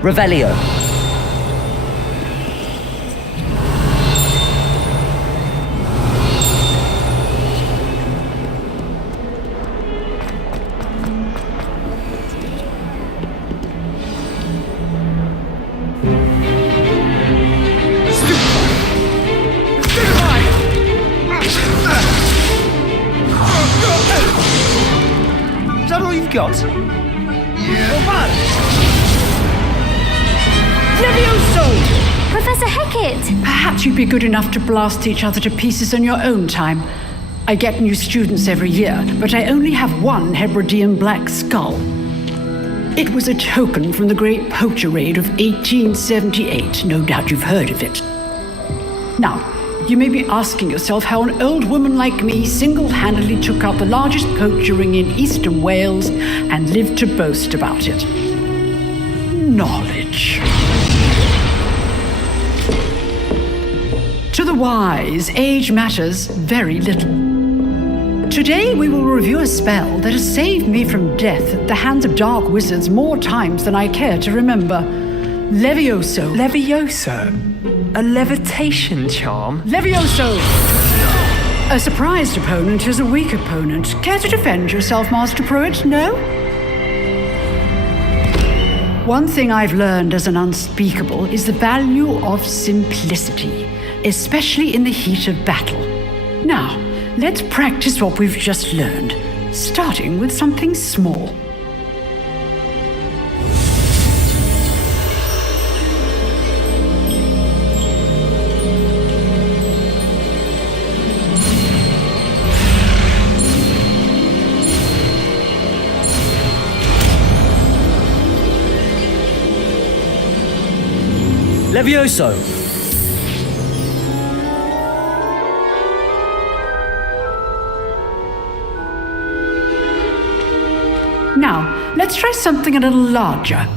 Revelio. Is that all you've got? Yeah. What? Levioso! Professor Hecat! Perhaps you'd be good enough to blast each other to pieces in your own time. I get new students every year, but I only have one Hebridean black skull. It was a token from the Great Poacher Raid of 1878. No doubt you've heard of it. Now, you may be asking yourself how an old woman like me single-handedly took out the largest poacher ring in eastern Wales and lived to boast about it. Knowledge. To the wise, age matters very little. Today we will review a spell that has saved me from death at the hands of dark wizards more times than I care to remember. Levioso. Levioso? A levitation charm? Levioso! A surprised opponent is a weak opponent. Care to defend yourself, Master Pruitt? No? One thing I've learned as an unspeakable is the value of simplicity, especially in the heat of battle. Now, let's practice what we've just learned, starting with something small. Levioso! Now, let's try something a little larger.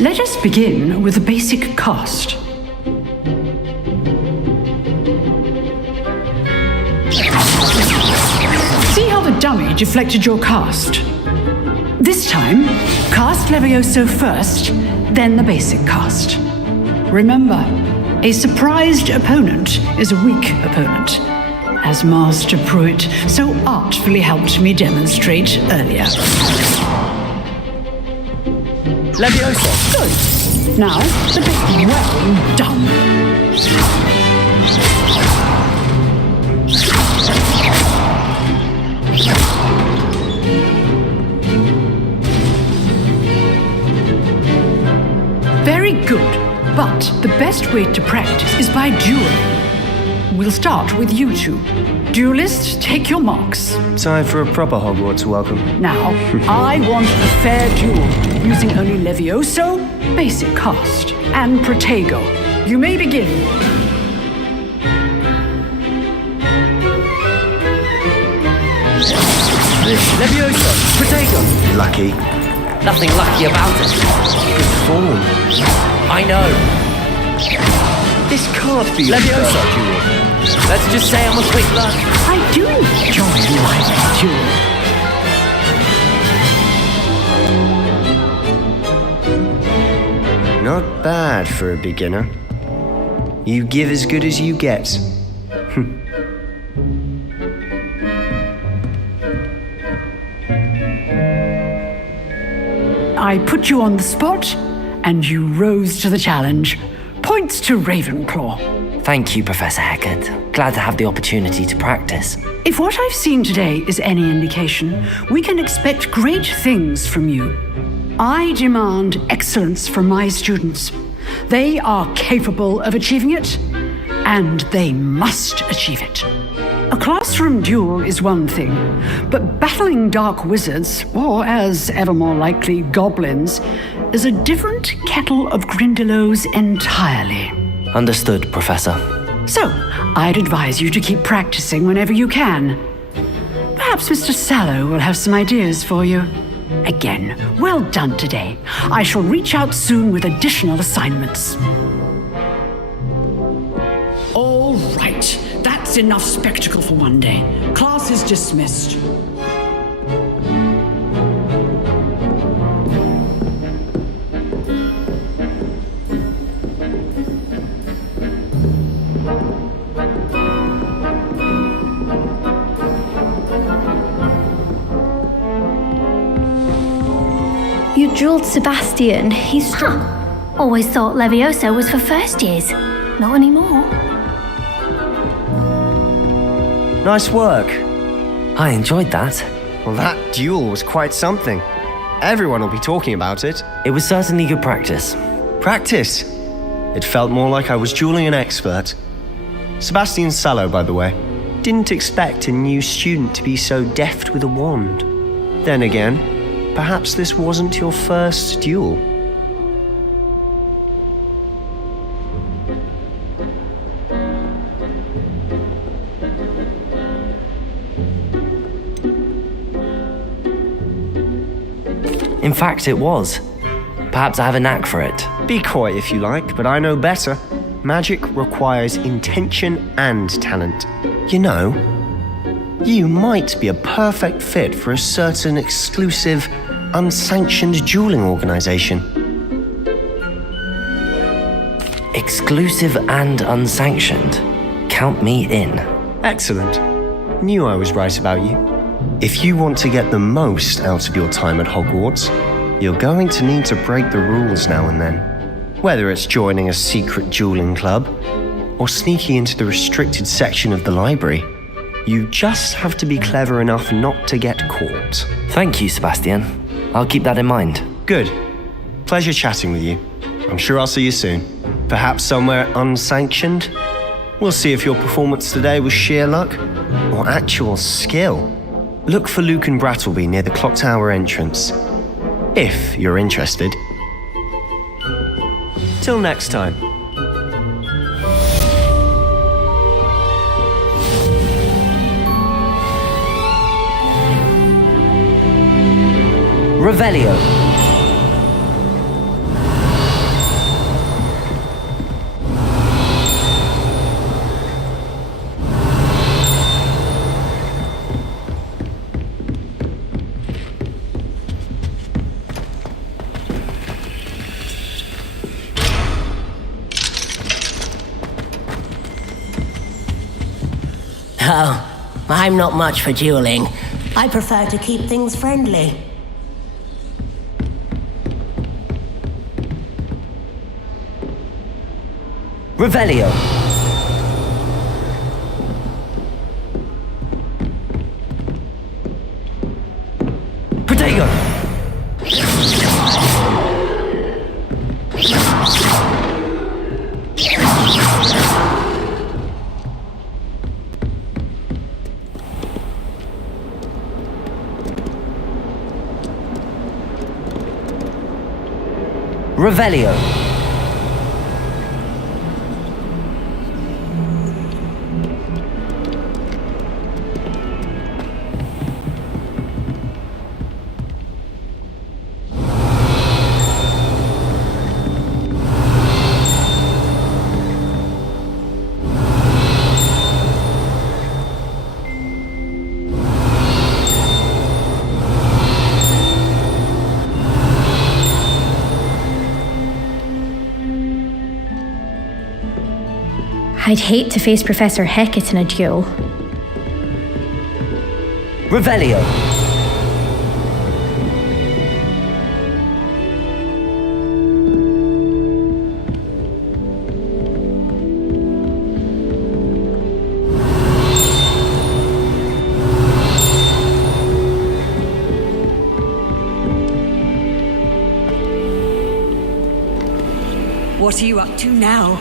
Let us begin with the basic cast. See how the dummy deflected your cast? This time, cast Levioso first, then the basic cast. Remember, a surprised opponent is a weak opponent, as Master Pruitt so artfully helped me demonstrate earlier. Levioso! Good. Now, the bit well done. Very good, but the best way to practice is by dueling. We'll start with you two. Duelists, take your marks. Time for a proper Hogwarts welcome. Now, I want a fair duel, using only Levioso, basic cast, and Protego. You may begin. Levioso! Protego! Lucky. Nothing lucky about it. Good form. I know. This can't be your Levioso. first duel. Let's just say I'm a quick learner. I do enjoy my duel. Not bad for a beginner. You give as good as you get. I put you on the spot, and you rose to the challenge. Points to Ravenclaw. Thank you, Professor Heckert. Glad to have the opportunity to practice. If what I've seen today is any indication, we can expect great things from you. I demand excellence from my students. They are capable of achieving it, and they must achieve it. A classroom duel is one thing, but battling dark wizards, or as ever more likely, goblins, is a different kettle of Grindylows entirely. Understood, Professor. So, I'd advise you to keep practicing whenever you can. Perhaps Mr. Sallow will have some ideas for you. Again, well done today. I shall reach out soon with additional assignments. All right. That's enough spectacle for one day. Class is dismissed. You drilled Sebastian. He's Always thought Levioso was for first years. Not anymore. Nice work. I enjoyed that. Well, that duel was quite something. Everyone will be talking about it. It was certainly good practice. Practice? It felt more like I was dueling an expert. Sebastian Sallow, by the way. Didn't expect a new student to be so deft with a wand. Then again, perhaps this wasn't your first duel. In fact, it was. Perhaps I have a knack for it. Be coy if you like, but I know better. Magic requires intention and talent. You know, you might be a perfect fit for a certain exclusive, unsanctioned dueling organization. Exclusive and unsanctioned. Count me in. Excellent. Knew I was right about you. If you want to get the most out of your time at Hogwarts, you're going to need to break the rules now and then. Whether it's joining a secret dueling club or sneaking into the restricted section of the library, you just have to be clever enough not to get caught. Thank you, Sebastian. I'll keep that in mind. Good. Pleasure chatting with you. I'm sure I'll see you soon. Perhaps somewhere unsanctioned? We'll see if your performance today was sheer luck or actual skill. Look for Luke and Brattleby near the clock tower entrance, if you're interested. Till next time. Revelio. Oh, I'm not much for dueling. I prefer to keep things friendly. Revelio. Protego. Revelio. I'd hate to face Professor Heckett in a duel. Revelio. What are you up to now?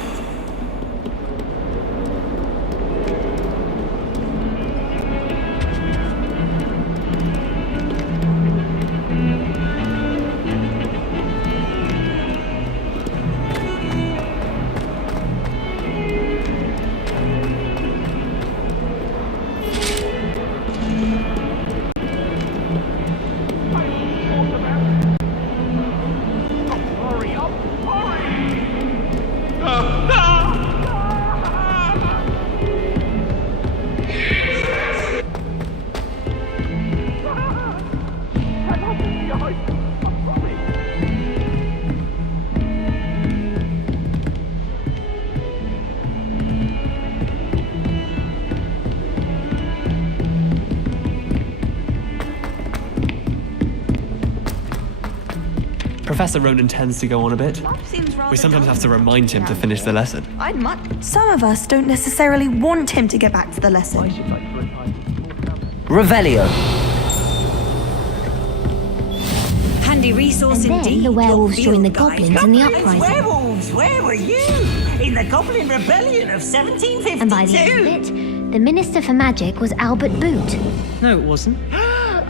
Professor Ronan tends to go on a bit. We sometimes have to remind him to finish the lesson. Some of us don't necessarily want him to get back to the lesson. Revelio. Handy resource And then indeed. the werewolves your joined the field guide. goblins in the uprising. Werewolves, where were you? In the Goblin Rebellion of 1752? And by the end of it, the Minister for Magic was Albert Boot. No, it wasn't.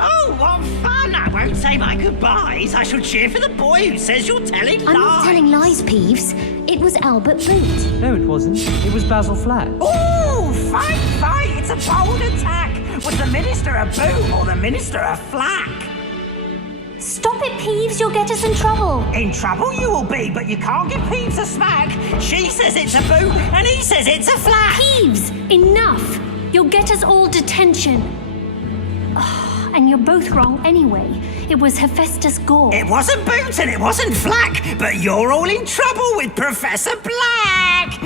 Oh, what fun! I won't say my goodbyes. I shall cheer for the boy who says you're telling lies. I'm not telling lies, Peeves. It was Albert Boot. No, it wasn't. It was Basil Flack. Ooh, fight! It's a bold attack. Was the Minister a boot or the Minister a flack? Stop it, Peeves. You'll get us in trouble. In trouble you will be, but you can't give Peeves a smack. She says it's a boot and he says it's a flack. Peeves, enough. You'll get us all detention. And you're both wrong anyway. It was Hephaestus Gore. It wasn't boot and it wasn't flack, but you're all in trouble with Professor Black.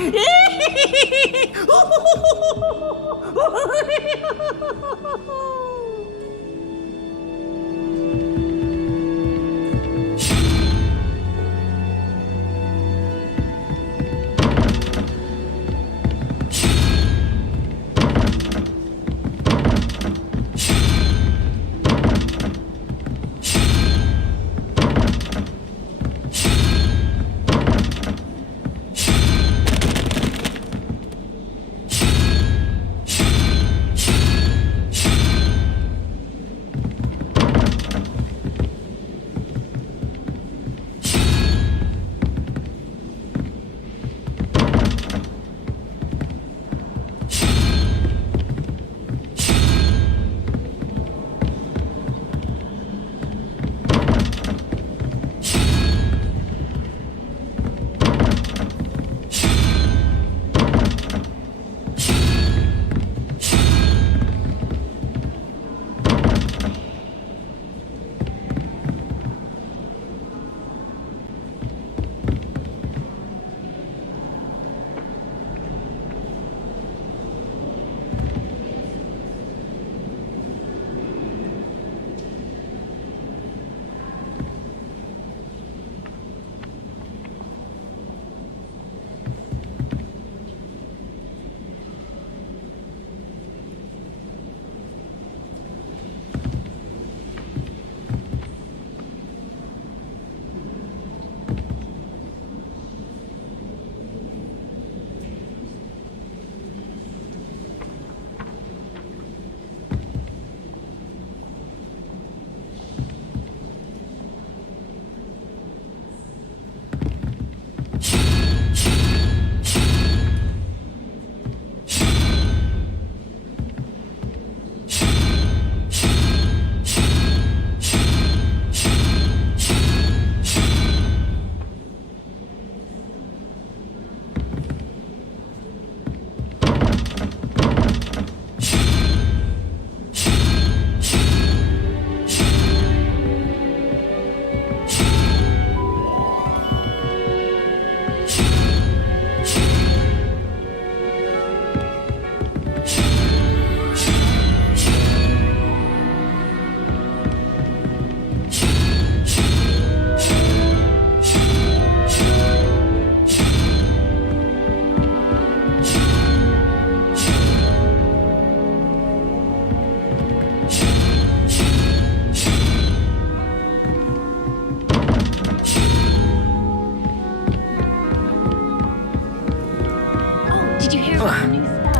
Did you hear about the new spell?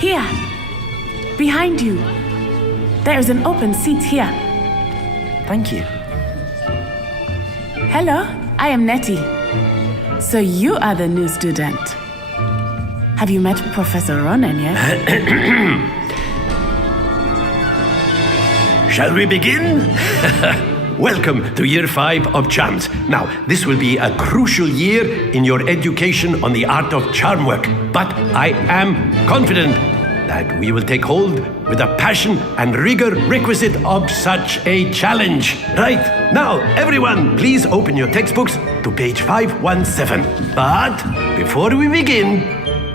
Here, behind you. There is an open seat here. Thank you. Hello, I am Nettie. So you are the new student. Have you met Professor Ronan yet? Shall we begin? Welcome to Year 5 of Charms. Now, this will be a crucial year in your education on the art of charm work, but I am confident that we will take hold with the passion and rigor requisite of such a challenge. Right, now, everyone, please open your textbooks to page 517. But before we begin,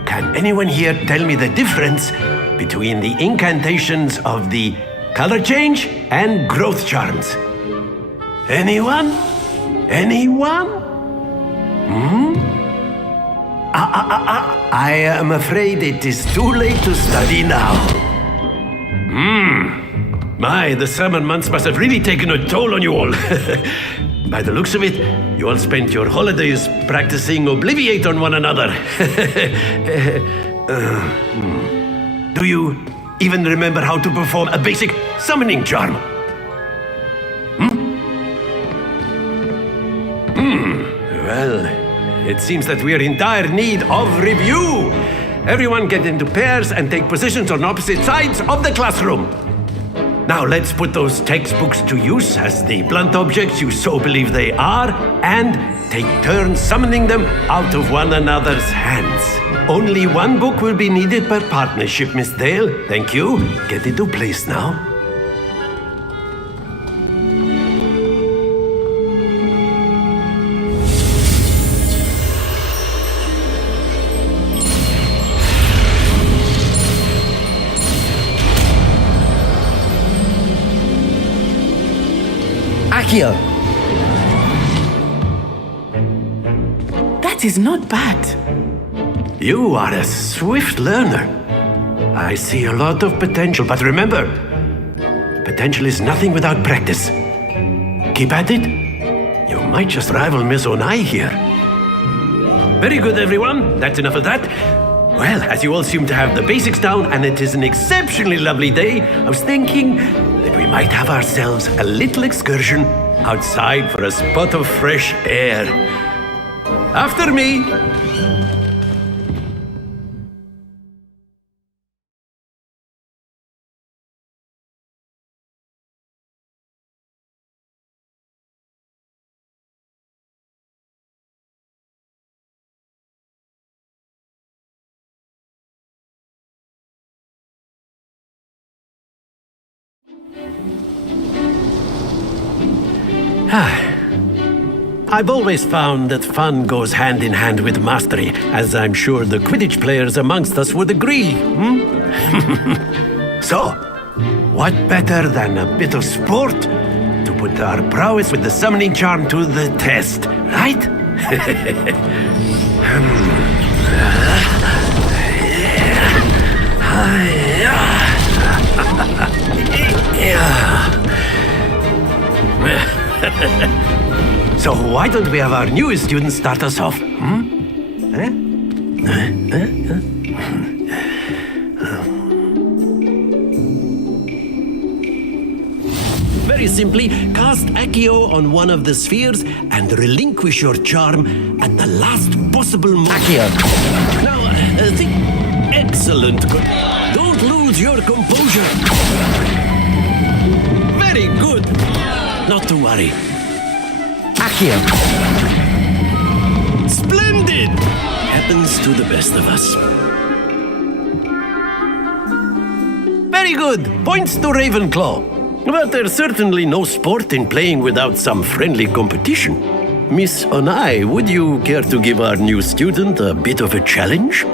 can anyone here tell me the difference between the incantations of the color change and growth charms? Anyone? Anyone? I am afraid it is too late to study now. My, the summer months must have really taken a toll on you all. By the looks of it, you all spent your holidays practicing Obliviate on one another. Do you even remember how to perform a basic summoning charm? Well, it seems that we are in dire need of review. Everyone get into pairs and take positions on opposite sides of the classroom. Now let's put those textbooks to use as the blunt objects you so believe they are, and take turns summoning them out of one another's hands. Only one book will be needed per partnership, Miss Dale. Thank you. Get into place now. Accio! That is not bad. You are a swift learner. I see a lot of potential, but remember, potential is nothing without practice. Keep at it. You might just rival Miss Onai here. Very good, everyone. That's enough of that. Well, as you all seem to have the basics down, and it is an exceptionally lovely day, I was thinking that we might have ourselves a little excursion outside for a spot of fresh air. After me. I've always found that fun goes hand in hand with mastery, as I'm sure the Quidditch players amongst us would agree. So, what better than a bit of sport to put our prowess with the summoning charm to the test, right? So why don't we have our newest student start us off? Very simply, cast Accio on one of the spheres and relinquish your charm at the last possible moment. Accio! Now, think... Excellent. Don't lose your composure. Very good. Not to worry. Accio! Splendid! Happens to the best of us. Very good. Points to Ravenclaw. But there's certainly no sport in playing without some friendly competition. Miss Onai, would you care to give our new student a bit of a challenge?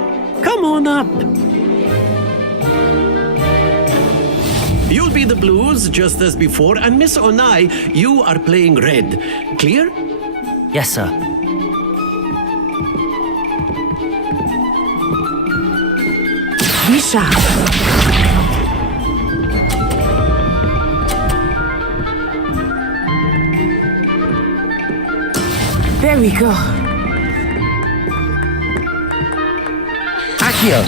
Come on up. You'll be the blues, just as before, and Miss Onai, you are playing red. Clear? Yes, sir. sharp. There we go. Accio!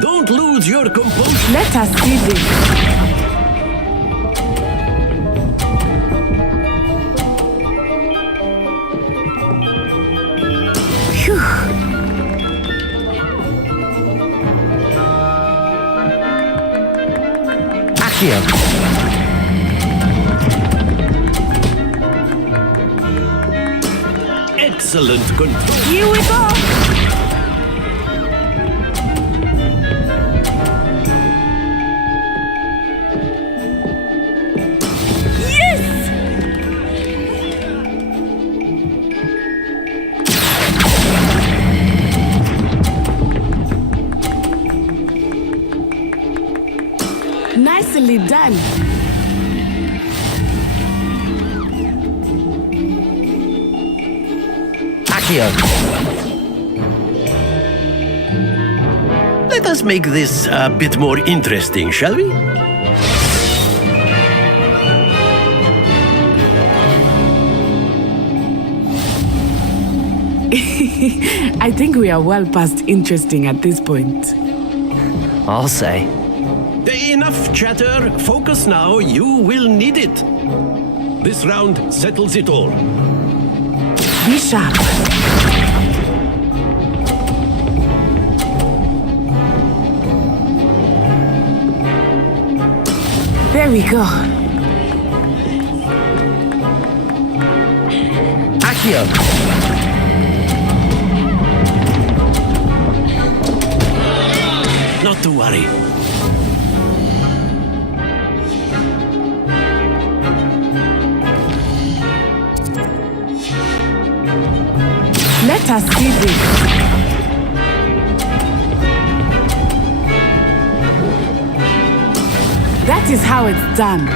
Don't lose your composure. Let us see this. Phew. Accio! Excellent control. Here we go. Nicely done. Accio! Let us make this a bit more interesting, shall we? I think we are well past interesting at this point. I'll say. Enough chatter. Focus now. You will need it. This round settles it all. Be sharp. There we go. Accio! Not to worry. Let us see this. That is how it's done.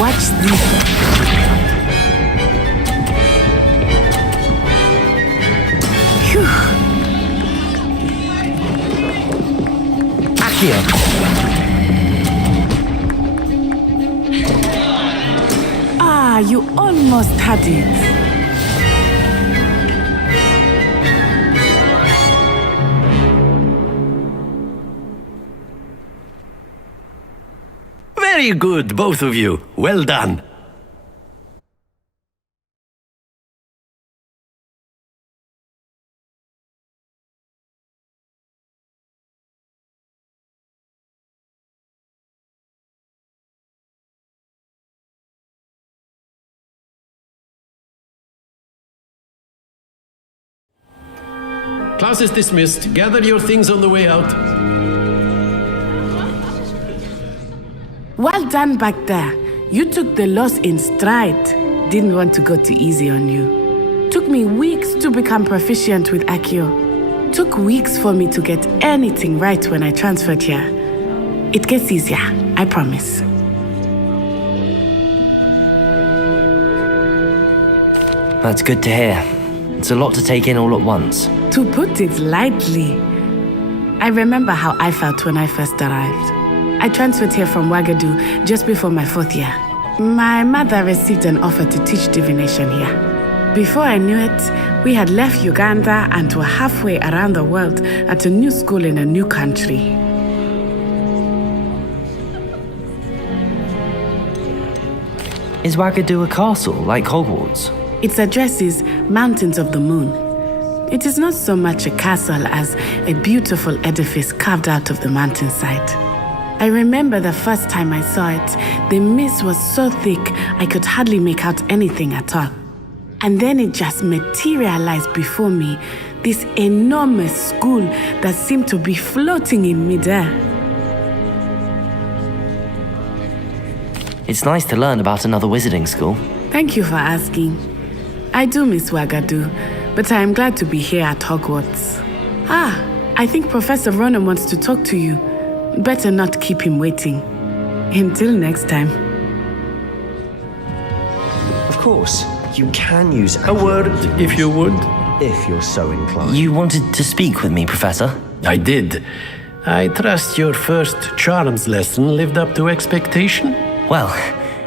Watch this. Phew. Accio! Ah, you almost had it. Very good, both of you. Well done. Class is dismissed. Gather your things on the way out. Well done back there. You took the loss in stride. Didn't want to go too easy on you. Took me weeks to become proficient with Accio. Took weeks for me to get anything right when I transferred here. It gets easier, I promise. That's good to hear. It's a lot to take in all at once. To put it lightly, I remember how I felt when I first arrived. I transferred here from Ouagadougou just before my 4th year. My mother received an offer to teach divination here. Before I knew it, we had left Uganda and were halfway around the world at a new school in a new country. Is Ouagadougou a castle, like Hogwarts? Its address is Mountains of the Moon. It is not so much a castle as a beautiful edifice carved out of the mountainside. I remember the first time I saw it, the mist was so thick I could hardly make out anything at all. And then it just materialized before me, this enormous school that seemed to be floating in midair. It's nice to learn about another wizarding school. Thank you for asking. I do miss Ouagadougou, but I am glad to be here at Hogwarts. I think Professor Ronan wants to talk to you. Better not keep him waiting. Until next time. Of course, you can use A word, if you would. if you're so inclined. You wanted to speak with me, Professor? I did. I trust your first charms lesson lived up to expectation? Well,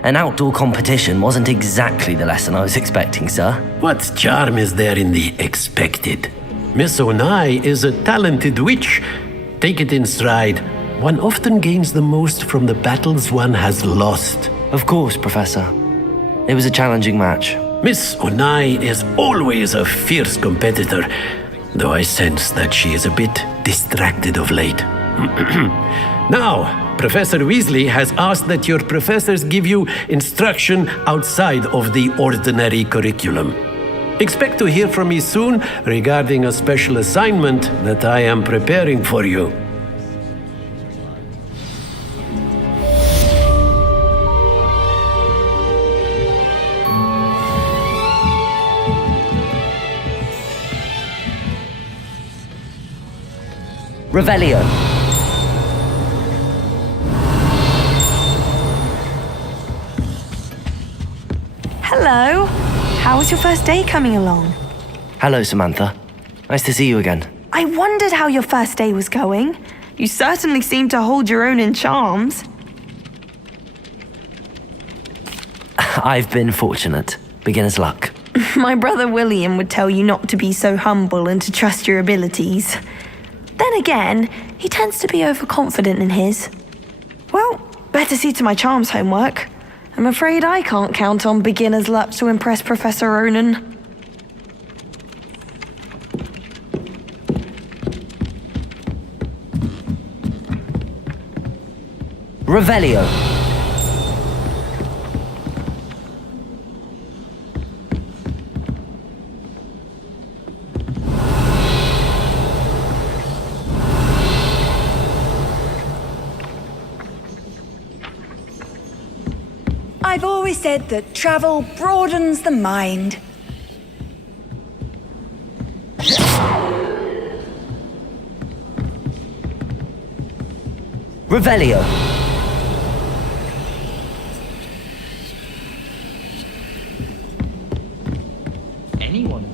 an outdoor competition wasn't exactly the lesson I was expecting, sir. What charm is there in the expected? Miss Onai is a talented witch. Take it in stride. One often gains the most from the battles one has lost. Of course, Professor. It was a challenging match. Miss Onai is always a fierce competitor, though I sense that she is a bit distracted of late. Now, Professor Weasley has asked that your professors give you instruction outside of the ordinary curriculum. Expect to hear from me soon regarding a special assignment that I am preparing for you. Revelio. Hello. How was your first day coming along? Hello, Samantha. Nice to see you again. I wondered how your first day was going. You certainly seem to hold your own in charms. I've been fortunate. Beginner's luck. My brother William would tell you not to be so humble and to trust your abilities. Then again, he tends to be overconfident in his. Well, better see to my charms homework. I'm afraid I can't count on beginner's luck to impress Professor Ronan. Revelio. I've always said that travel broadens the mind. Revelio. Anyone?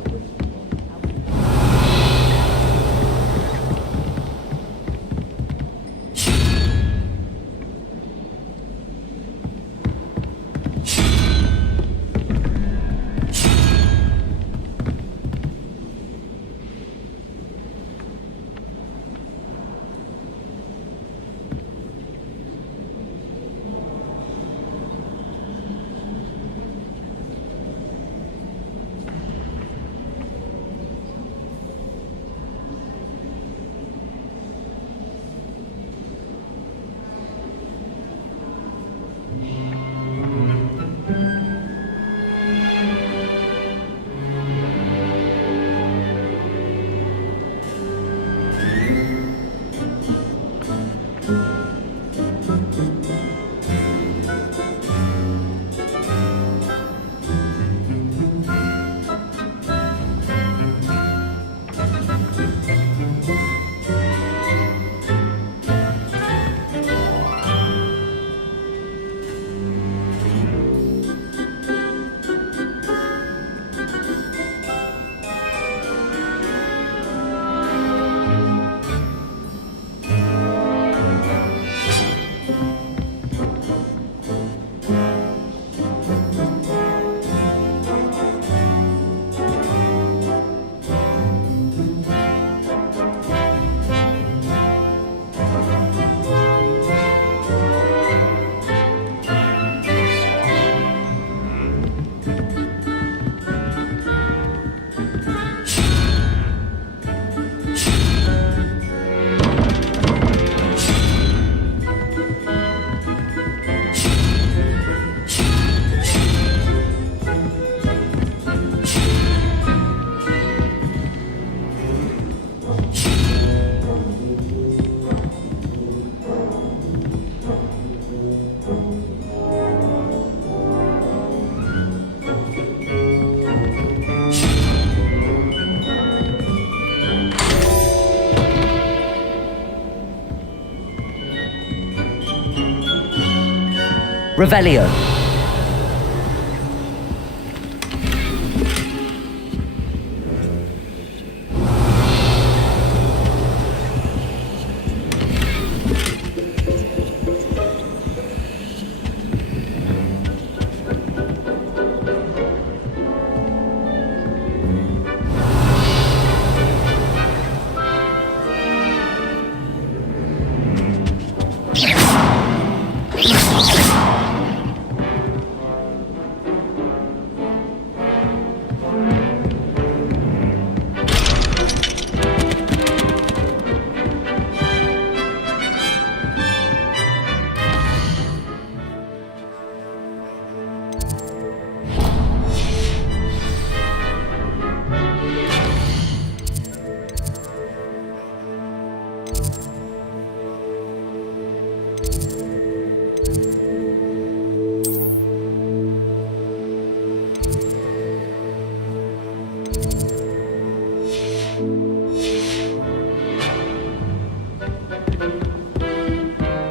Revelio.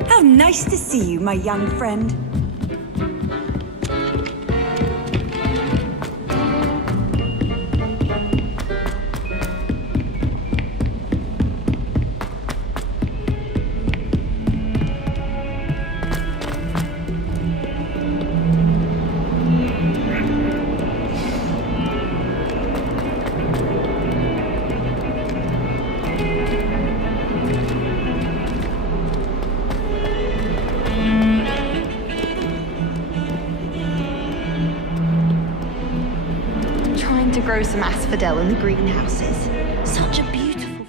How nice to see you, my young friend. To grow some asphodel in the greenhouses. Such a beautiful...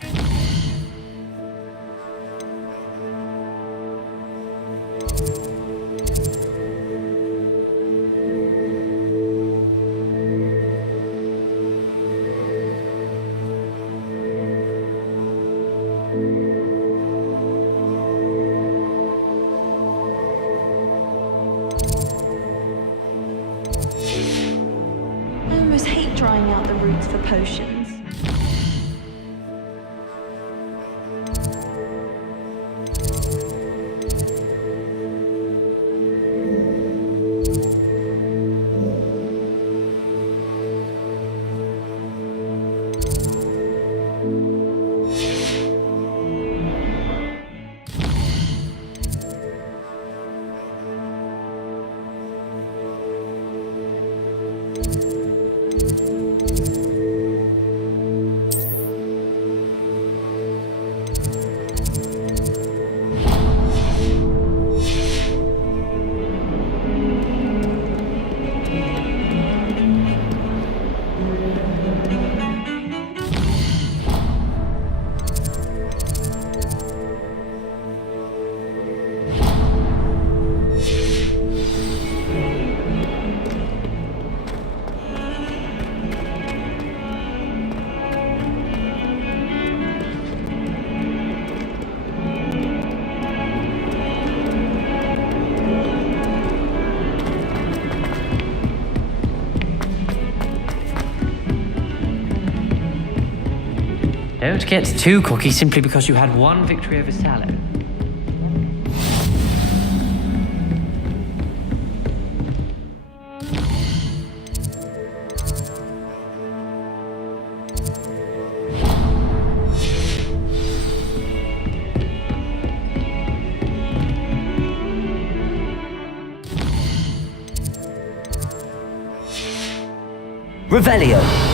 I almost hate drying out the roots for potions. Don't get too cocky simply because you had one victory over Sallow. Revelio.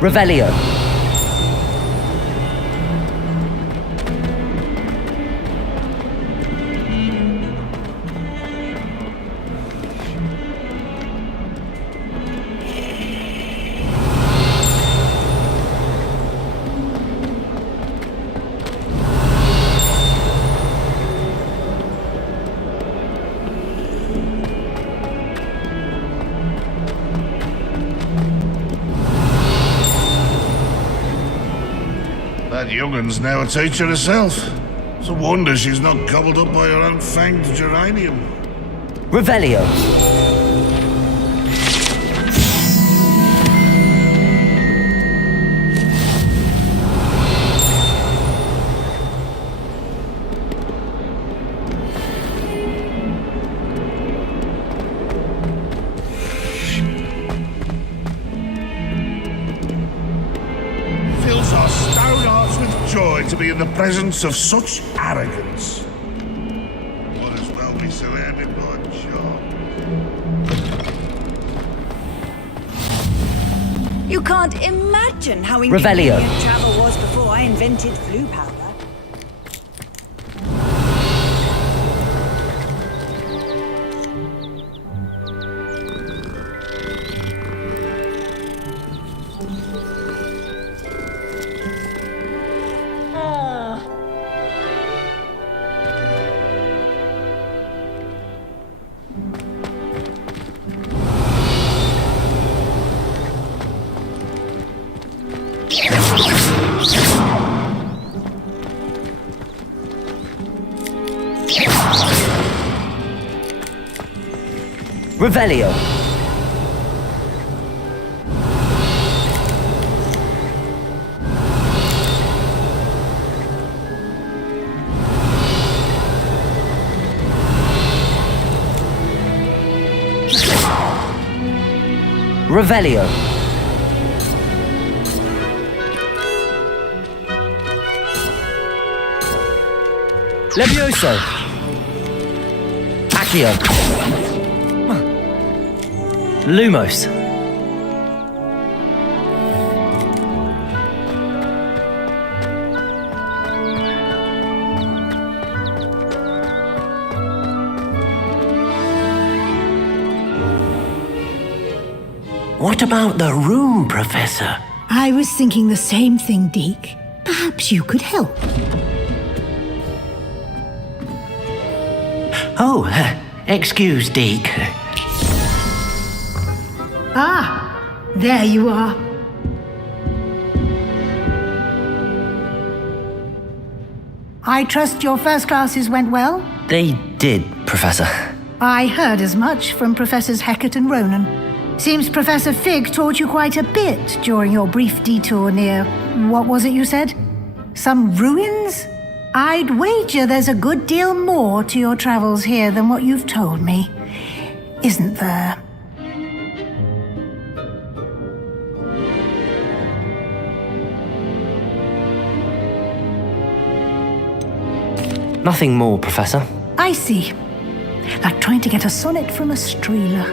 Revelio. young'un's now a teacher herself. It's a wonder she's not gobbled up by her own fanged geranium. Revelio. Fills our stone hearts with joy to be in the presence of such arrogance. Might as well be surrounded by charm. You can't imagine how Revelio. inconvenient travel was before I invented flu powder. Revelio. Revelio. Levioso. Accio. Lumos. What about the room, Professor? I was thinking the same thing, Deke. Perhaps you could help. Oh, excuse, Deke. Ah, there you are. I trust your first classes went well? They did, Professor. I heard as much from Professors Hecat and Ronan. Seems Professor Fig taught you quite a bit during your brief detour near... what was it you said? Some ruins? I'd wager there's a good deal more to your travels here than what you've told me. Isn't there? Nothing more, Professor. I see. Like trying to get a sonnet from a streeler.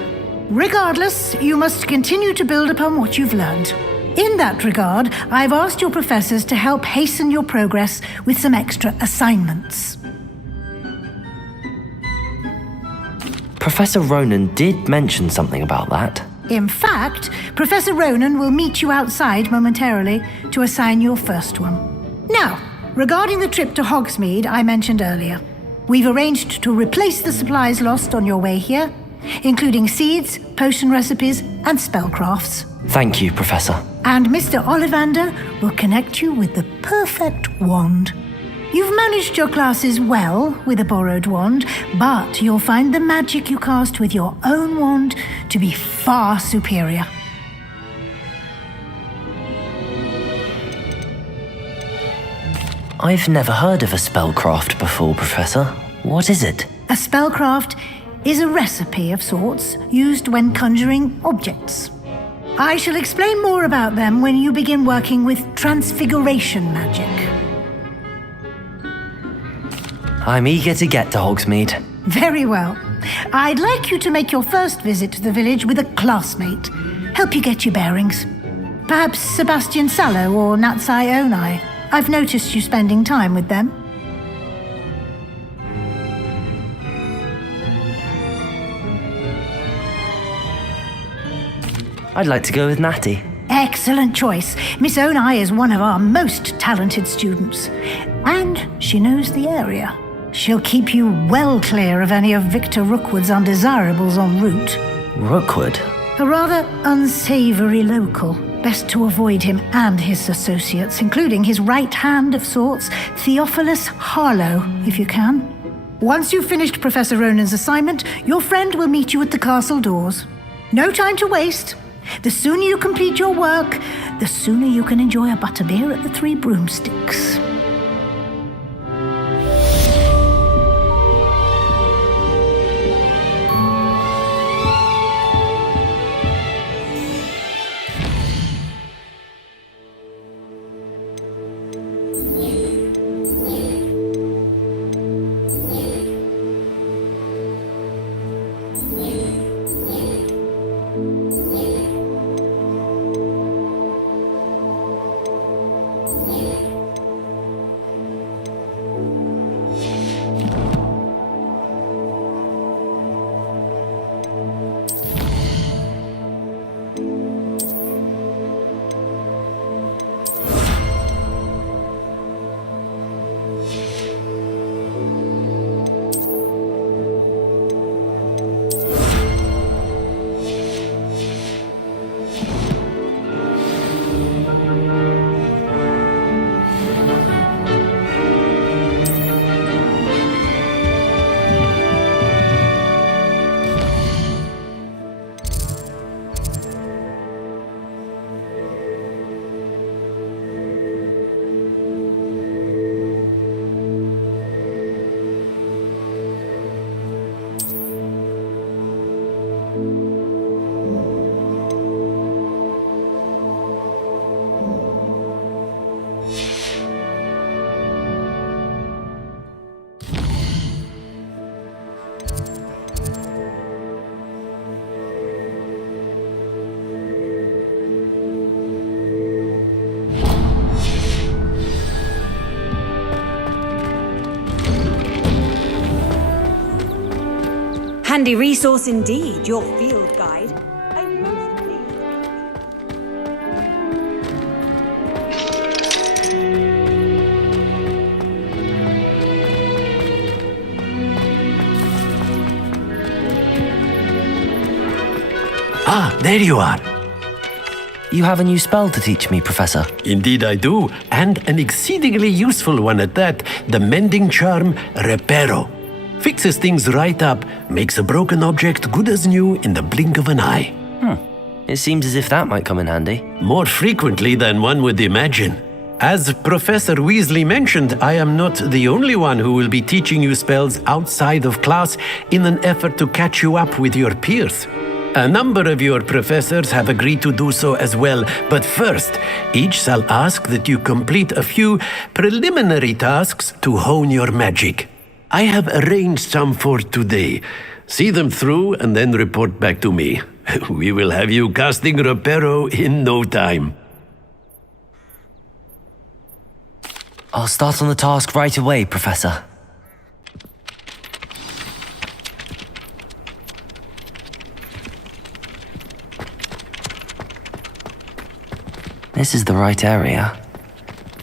Regardless, you must continue to build upon what you've learned. In that regard, I've asked your professors to help hasten your progress with some extra assignments. Professor Ronan did mention something about that. In fact, Professor Ronan will meet you outside momentarily to assign your first one. Now, regarding the trip to Hogsmeade I mentioned earlier, we've arranged to replace the supplies lost on your way here, including seeds, potion recipes, and spellcrafts. Thank you, Professor. And Mr. Ollivander will connect you with the perfect wand. You've managed your classes well with a borrowed wand, but you'll find the magic you cast with your own wand to be far superior. I've never heard of a spellcraft before, Professor. What is it? A spellcraft is a recipe of sorts used when conjuring objects. I shall explain more about them when you begin working with transfiguration magic. I'm eager to get to Hogsmeade. Very well. I'd like you to make your first visit to the village with a classmate. Help you get your bearings. Perhaps Sebastian Sallow or Natsai Onai. I've noticed you spending time with them. I'd like to go with Natty. Excellent choice. Miss Onai is one of our most talented students. And she knows the area. She'll keep you well clear of any of Victor Rookwood's undesirables en route. Rookwood? A rather unsavory local, Best to avoid him and his associates, including his right hand of sorts, Theophilus Harlow, if you can. Once you've finished Professor Ronan's assignment, your friend will meet you at the castle doors. No time to waste. The sooner you complete your work, the sooner you can enjoy a butterbeer at the Three Broomsticks. Handy resource indeed, your field guide. Ah, there you are. You have a new spell to teach me, Professor. Indeed I do, and an exceedingly useful one at that, the mending charm Reparo. Fixes things right up, makes a broken object good as new in the blink of an eye. It seems as if that might come in handy. More frequently than one would imagine. As Professor Weasley mentioned, I am not the only one who will be teaching you spells outside of class in an effort to catch you up with your peers. A number of your professors have agreed to do so as well, but first, each shall ask that you complete a few preliminary tasks to hone your magic. I have arranged some for today. See them through and then report back to me. We will have you casting Reparo in no time. I'll start on the task right away, Professor. This is the right area.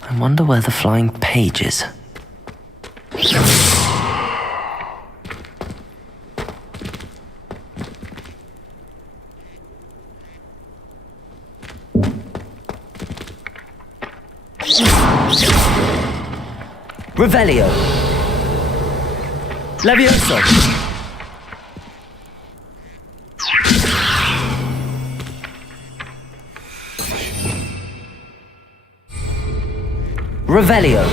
I wonder where the flying page is. Revelio. Levioso. Revelio.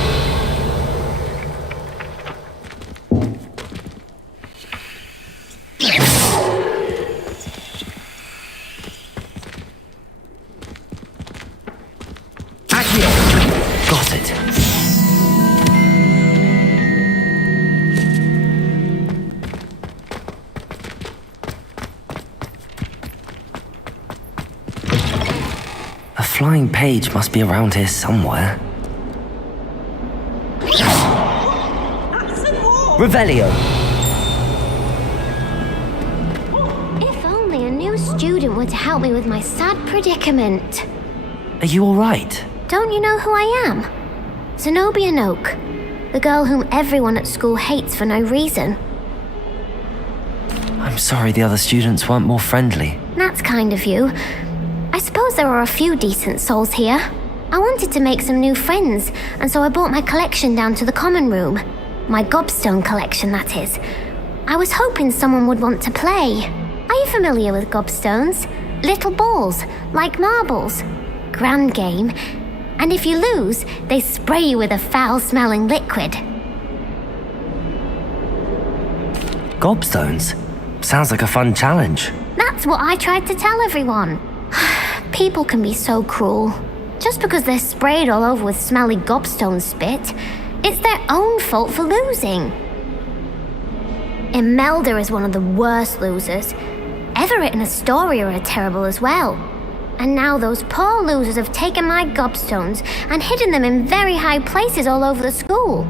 Accio. Got it. A flying page must be around here somewhere. Revelio. If only a new student were to help me with my sad predicament. Are you all right? Don't you know who I am? Zenobia Noak, the girl whom everyone at school hates for no reason. I'm sorry the other students weren't more friendly. That's kind of you. I suppose there are a few decent souls here. I wanted to make some new friends, and so I brought my collection down to the common room. My gobstone collection, that is. I was hoping someone would want to play. Are you familiar with gobstones? Little balls, like marbles. Grand game. And if you lose, they spray you with a foul-smelling liquid. Gobstones? Sounds like a fun challenge. That's what I tried to tell everyone. People can be so cruel. Just because they're sprayed all over with smelly gobstone spit, it's their own fault for losing. Imelda is one of the worst losers. Everett and Astoria are terrible as well. And now those poor losers have taken my gobstones and hidden them in very high places all over the school.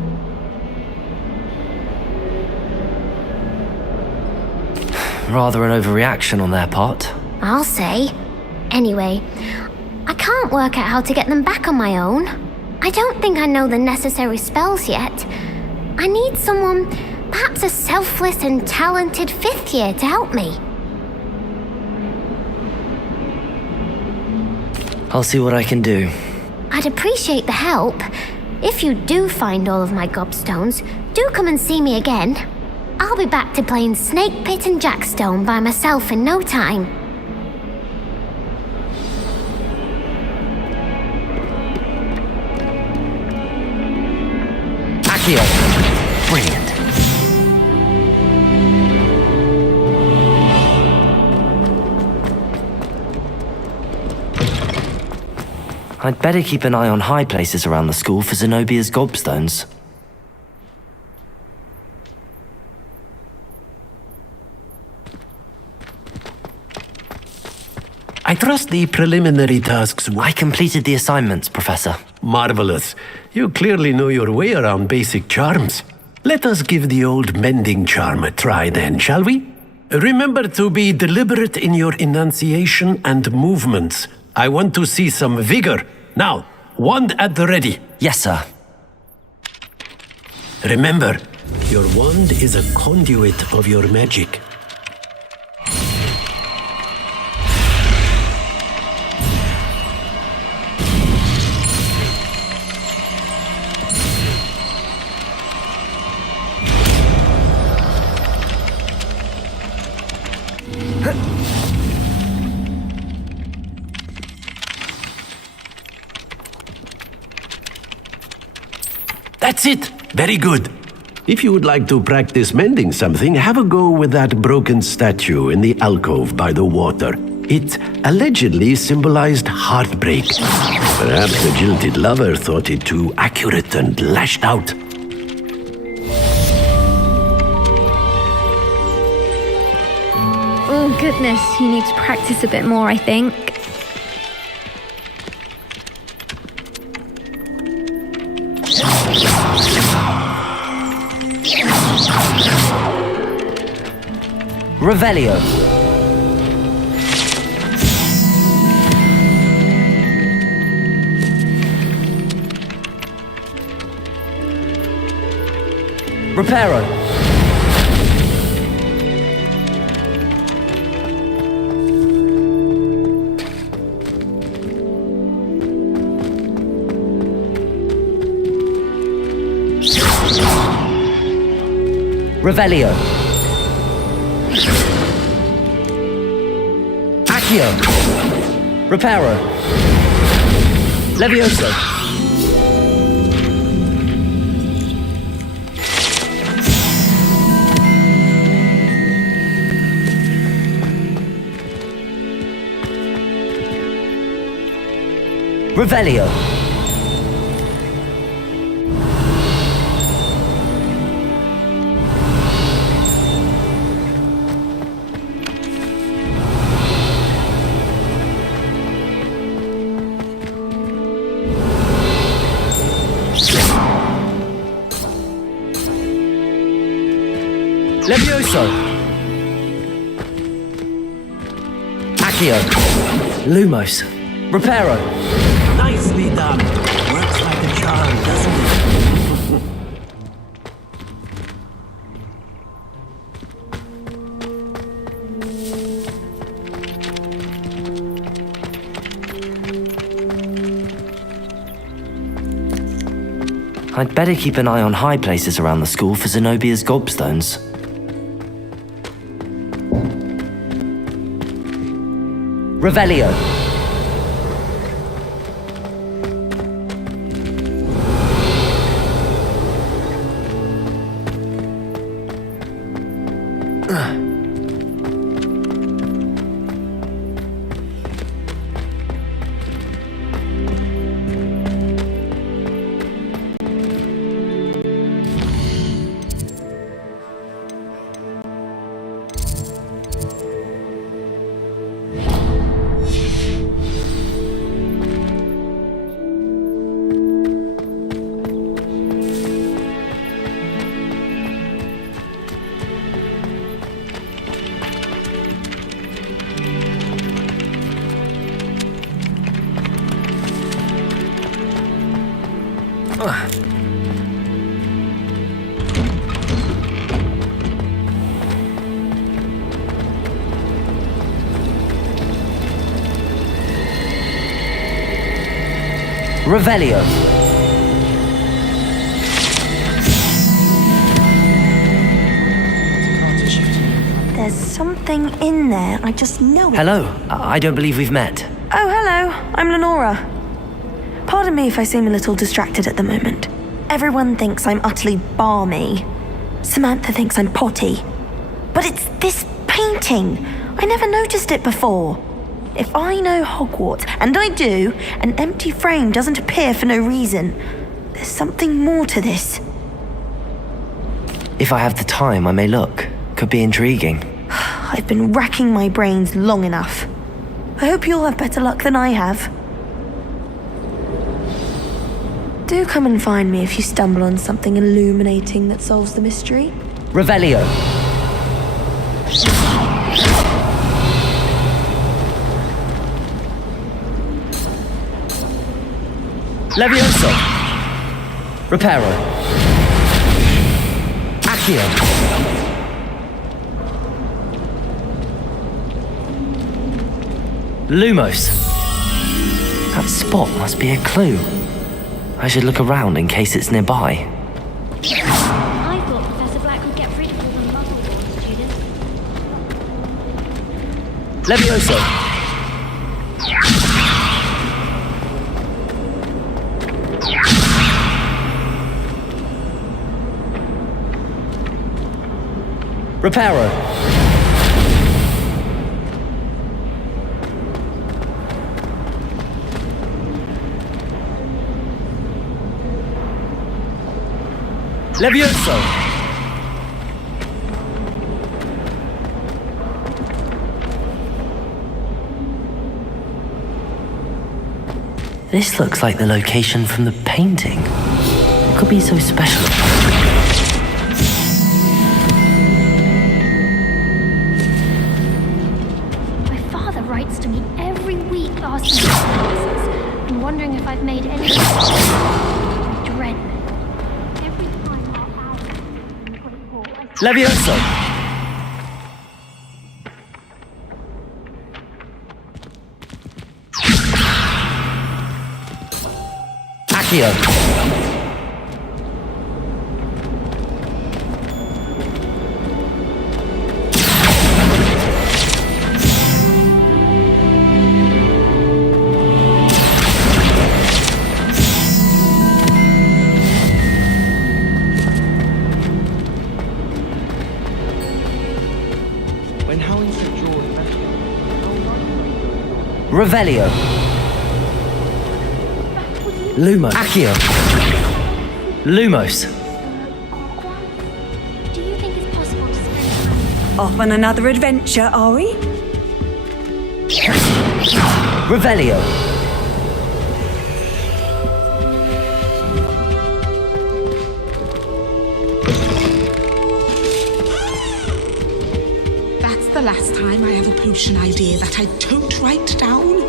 Rather an overreaction on their part. I'll say. Anyway, I can't work out how to get them back on my own. I don't think I know the necessary spells yet. I need someone, perhaps a selfless and talented 5th year to help me. I'll see what I can do. I'd appreciate the help. If you do find all of my gobstones, do come and see me again. I'll be back to playing Snake Pit and Jackstone by myself in no time. Accio! Brilliant. I'd better keep an eye on high places around the school for Zenobia's gobstones. I trust the preliminary tasks. I completed the assignments, Professor. Marvelous. You clearly know your way around basic charms. Let us give the old mending charm a try then, shall we? Remember to be deliberate in your enunciation and movements. I want to see some vigor. Now, wand at the ready. Yes, sir. Remember, your wand is a conduit of your magic. That's it! Very good. If you would like to practice mending something, have a go with that broken statue in the alcove by the water. It allegedly symbolized heartbreak. Perhaps the jilted lover thought it too accurate and lashed out. Oh goodness, you need to practice a bit more, I think. Revelio. Reparo. Revelio. Accio. Reparo. Levioso. Revelio. Levioso. Accio. Lumos. Reparo. Nicely done. Works like a charm, doesn't it? I'd better keep an eye on high places around the school for Zenobia's gobstones. Revelio. Revelio. There's something in there, I just know it. Hello, I don't believe we've met. Oh, hello, I'm Lenora. Pardon me if I seem a little distracted at the moment. Everyone thinks I'm utterly balmy. Samantha thinks I'm potty. But it's this painting. I never noticed it before. If I know Hogwarts, and I do, an empty frame doesn't appear for no reason. There's something more to this. If I have the time, I may look. Could be intriguing. I've been racking my brains long enough. I hope you'll have better luck than I have. Do come and find me if you stumble on something illuminating that solves the mystery. Revelio. Levioso. Reparo. Accio. Lumos. That spot must be a clue. I should look around in case it's nearby. I thought Professor Black would get rid of all the Muggleborn students. Levioso. Reparo. Levioso. This looks like the location from the painting. It could be so special. My father writes to me every week asking me questions and wondering if I've made any I dread it. Every time our hours in Great Hall, Levioso. Accio. Revelio. Lumos. Accio. Lumos. Do you think it's possible to spend time? Off on another adventure, are we? Revelio. That's the last time I have a potion idea that I don't write down.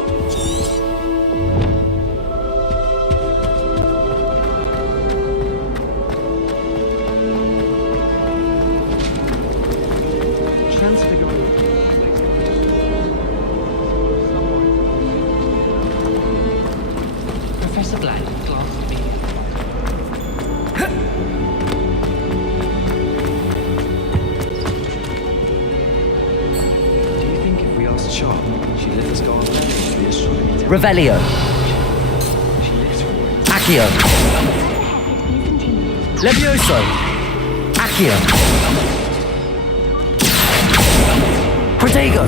Professor Black glanced at me. Revelio. Accio. Levioso. Accio. Protego.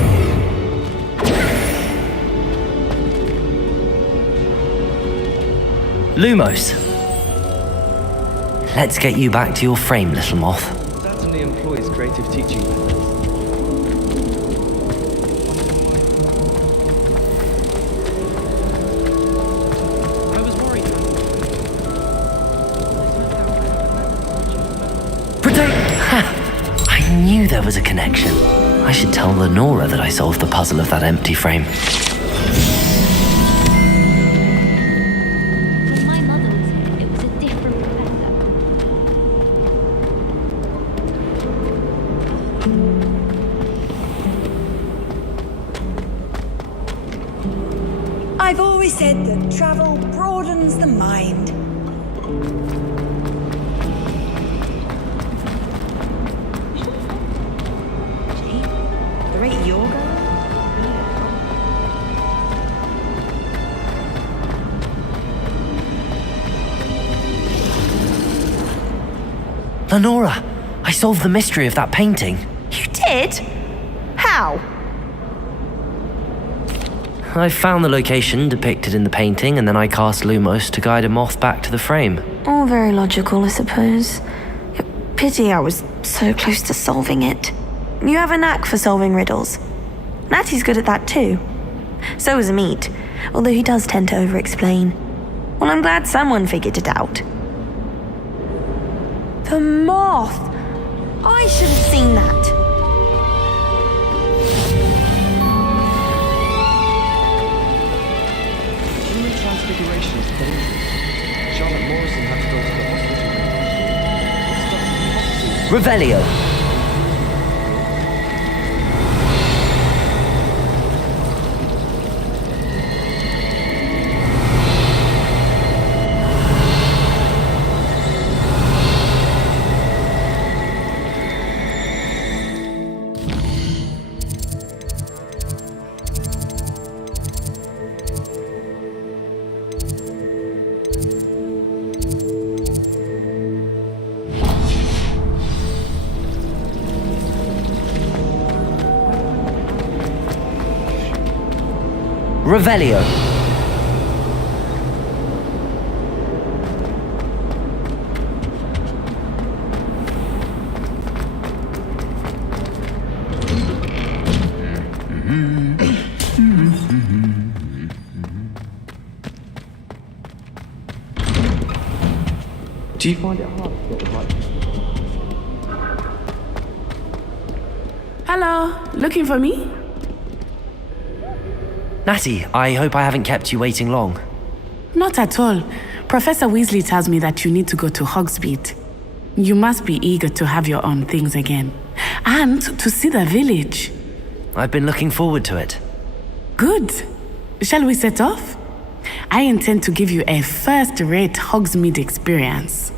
Lumos. Let's get you back to your frame, little moth. Certainly employs creative teaching methods. I was worried. I knew there was a connection. I should tell Lenora that I solved the puzzle of that empty frame. When my mother was here, it was a different professor. I've always said that travel broadens the mind. The rate you're going? Lenora, I solved the mystery of that painting. You did? How? I found the location depicted in the painting, and then I cast Lumos to guide a moth back to the frame. All very logical, I suppose. Pity I was so close to solving it. You have a knack for solving riddles. Natty's good at that too. So is Amit, although he does tend to over-explain. Well, I'm glad someone figured it out. The moth! I should have seen that. Human transfiguration is dangerous. Charlotte Morrison had to go to the hospital. Revelio. Revelio. Do you find it hard to get the right? Hello, looking for me? Natty, I hope I haven't kept you waiting long. Not at all. Professor Weasley tells me that you need to go to Hogsmeade. You must be eager to have your own things again. And to see the village. I've been looking forward to it. Good. Shall we set off? I intend to give you a first-rate Hogsmeade experience.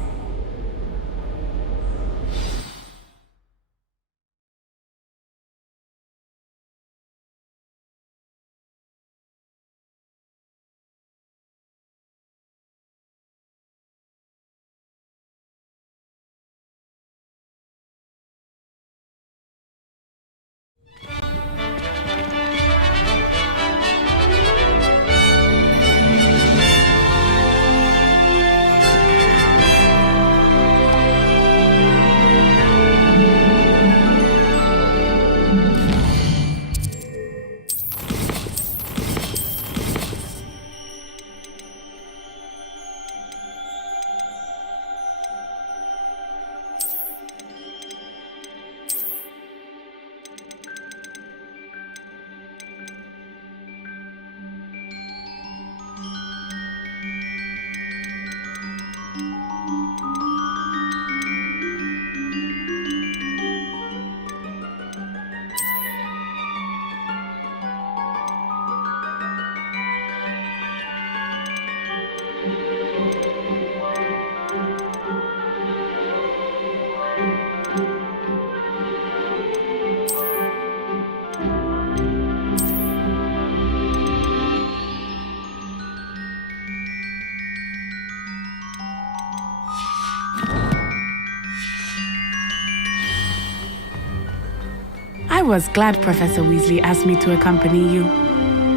was glad Professor Weasley asked me to accompany you.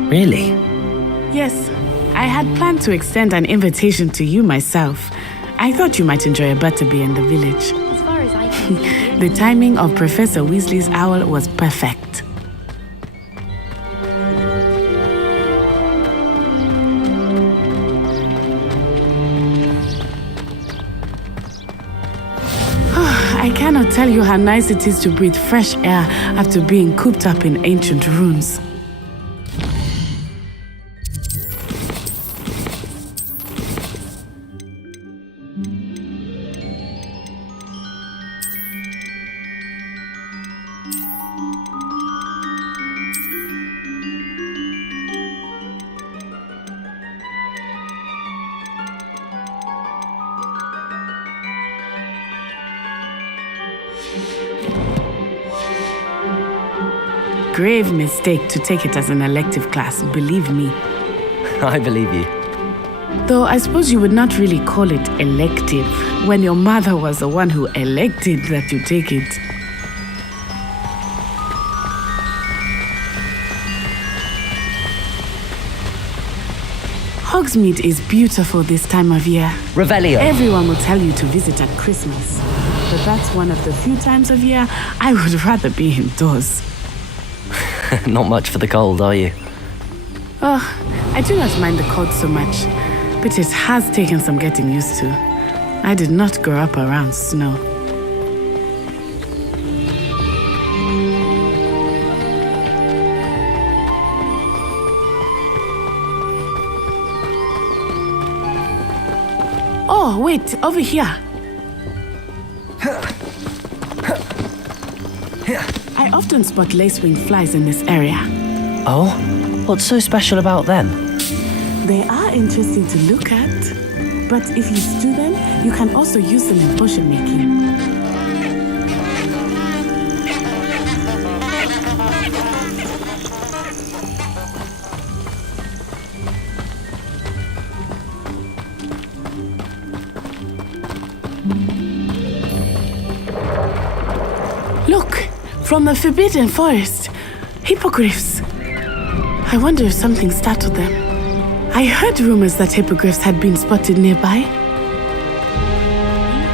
Really? Yes, I had planned to extend an invitation to you myself. I thought you might enjoy a butterbeer in the village. As far as I can see. The timing of Professor Weasley's owl was perfect. I cannot tell you how nice it is to breathe fresh air after being cooped up in ancient rooms. Grave mistake to take it as an elective class, believe me. I believe you. Though I suppose you would not really call it elective when your mother was the one who elected that you take it. Hogsmeade is beautiful this time of year. Revelio. Everyone will tell you to visit at Christmas. But that's one of the few times of year I would rather be indoors. Not much for the cold, are you? Oh, I do not mind the cold so much, but it has taken some getting used to. I did not grow up around snow. Oh, wait, over here. I often spot lacewing flies in this area. Oh? What's so special about them? They are interesting to look at, but if you stew them, you can also use them in potion making. Look! From the Forbidden Forest! Hippogriffs! I wonder if something startled them. I heard rumors that hippogriffs had been spotted nearby. You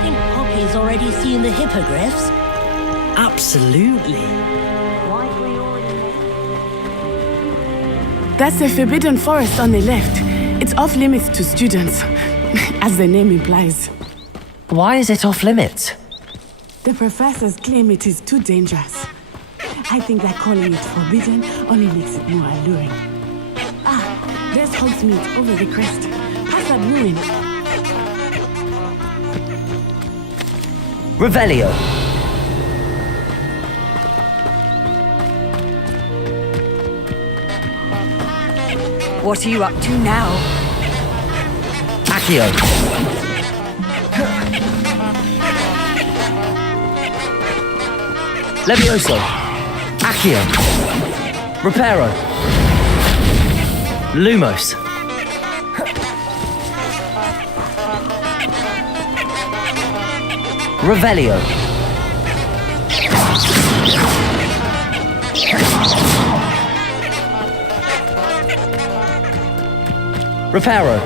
think Poppy's already seen the hippogriffs? Absolutely. That's the Forbidden Forest on the left. It's off limits to students, as the name implies. Why is it off limits? The professors claim it is too dangerous. I think that calling it forbidden only makes it more alluring. Ah, there's Hogsmeade over the crest. Past that ruin. Revelio. What are you up to now? Accio. Levioso. Accio. Reparo. Lumos. Revelio. Reparo.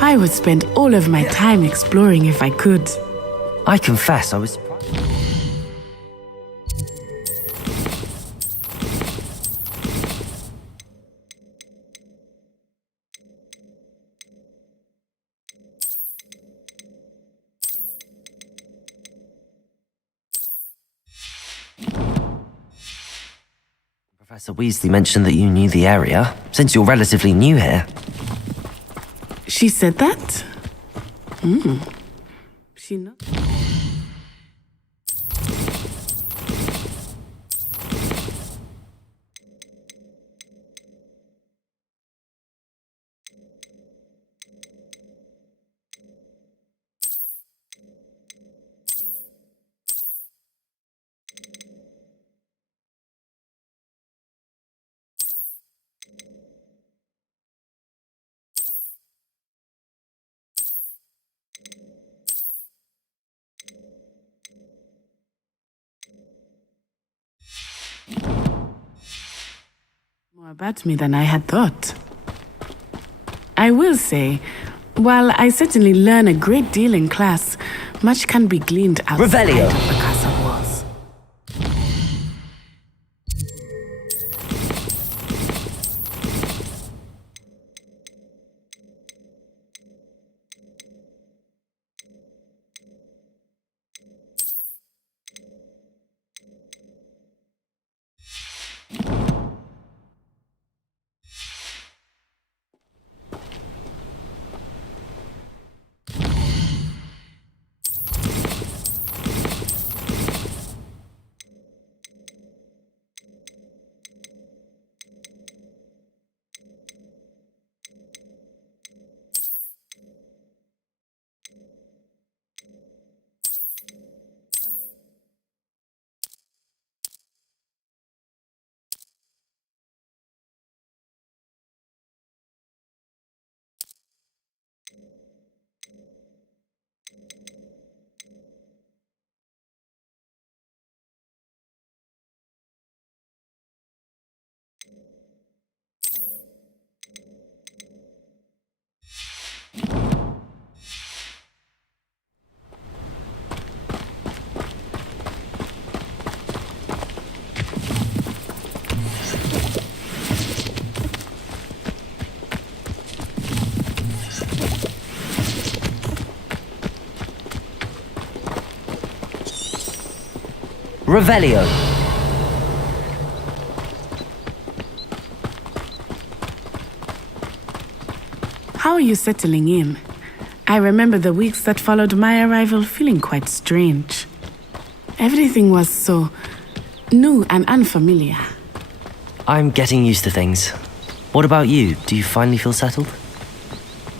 I would spend all of my time exploring if I could. I confess, I was... Professor Weasley mentioned that you knew the area, since you're relatively new here. She said that? She knows. about me than I had thought. I will say, while I certainly learn a great deal in class, much can be gleaned outside Revelio. of the castle walls. Revelio. How are you settling in? I remember the weeks that followed my arrival feeling quite strange. Everything was so new and unfamiliar. I'm getting used to things. What about you? Do you finally feel settled?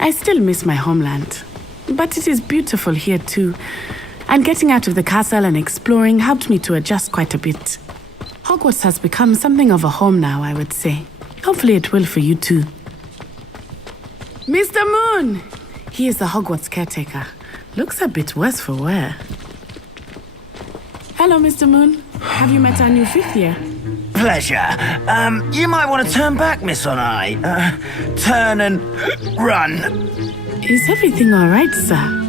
I still miss my homeland, but it is beautiful here too. And getting out of the castle and exploring helped me to adjust quite a bit. Hogwarts has become something of a home now, I would say. Hopefully it will for you too. Mr. Moon! He is the Hogwarts caretaker. Looks a bit worse for wear. Hello, Mr. Moon. Have you met our new fifth year? Pleasure. You might want to turn back, Miss Onai. Turn and run. Is everything all right, sir?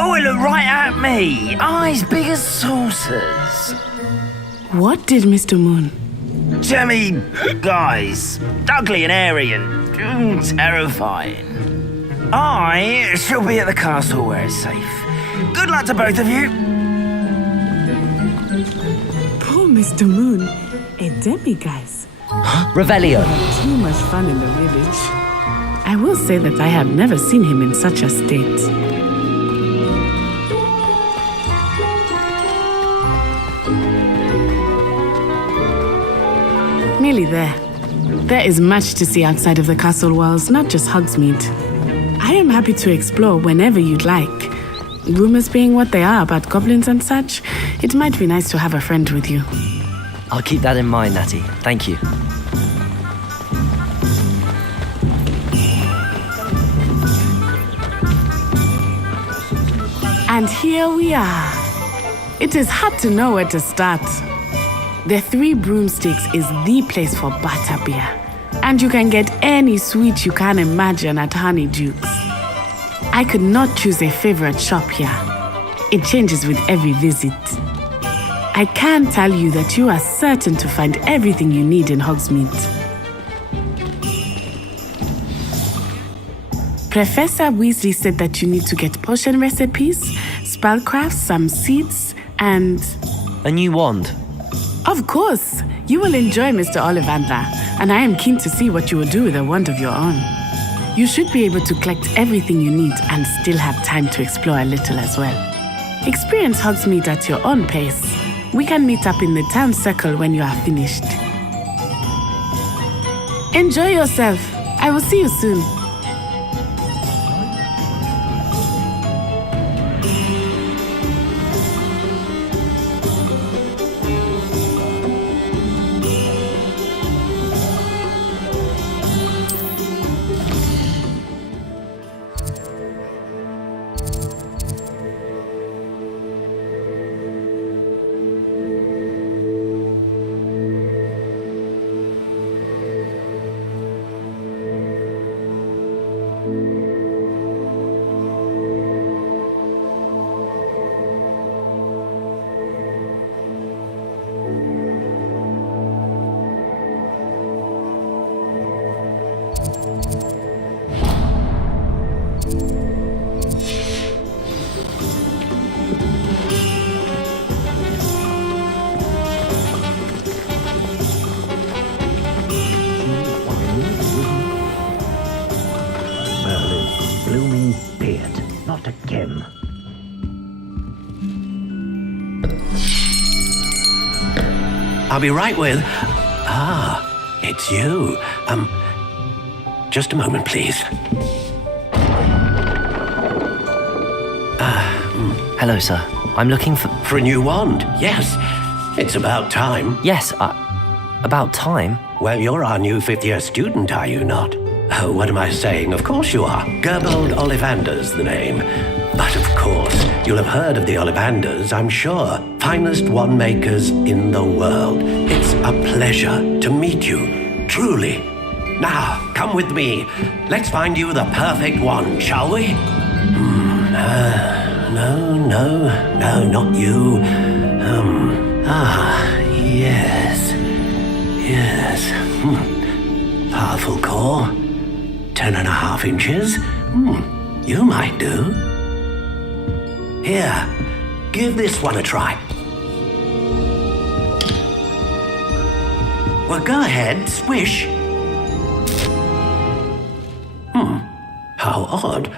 Oh, it looked right at me. Eyes big as saucers. What did Mr. Moon? Jemmy guys. Ugly and airy and terrifying. I shall be at the castle where it's safe. Good luck to both of you. Poor Mr. Moon. A demiguise. Revelio. Too much fun in the village. I will say that I have never seen him in such a state. Nearly there. There is much to see outside of the castle walls, not just Hogsmeade. I am happy to explore whenever you'd like. Rumors being what they are about goblins and such, it might be nice to have a friend with you. I'll keep that in mind, Natty. Thank you. And here we are. It is hard to know where to start. The Three Broomsticks is the place for butterbeer. And you can get any sweet you can imagine at Honeydukes. I could not choose a favorite shop here. It changes with every visit. I can tell you that you are certain to find everything you need in Hogsmeade. Professor Weasley said that you need to get potion recipes, spellcrafts, some seeds, and... a new wand. Of course! You will enjoy Mr. Ollivander, and I am keen to see what you will do with a wand of your own. You should be able to collect everything you need and still have time to explore a little as well. Experience Hogsmeade at your own pace. We can meet up in the town circle when you are finished. Enjoy yourself. I will see you soon. I'll be right with... Ah, it's you. Just a moment, please. Hello, sir. I'm looking for... For a new wand, yes. It's about time. Yes, about time? Well, you're our new fifth-year student, are you not? Oh, what am I saying? Of course you are. Gerbold Ollivander's the name. But of course, you'll have heard of the Ollivanders, I'm sure. Finest wand makers in the world. It's a pleasure to meet you, truly. Now, come with me. Let's find you the perfect wand, shall we? No, not you. Yes. Powerful core. 10.5 inches. You might do. Here, give this one a try. Well, go ahead, swish. How odd.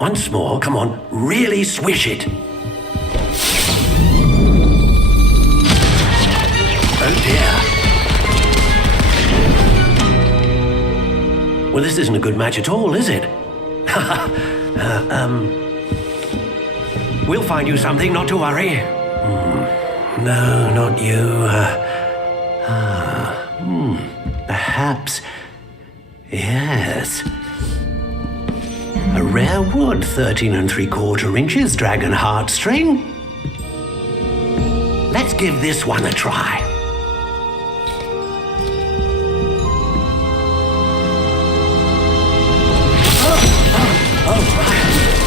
Once more, come on, really swish it. Oh dear. Well, this isn't a good match at all, is it? We'll find you something, not to worry. No, not you. Perhaps. Yes. A rare wood, 13 3/4 inches, dragon heartstring. Let's give this one a try.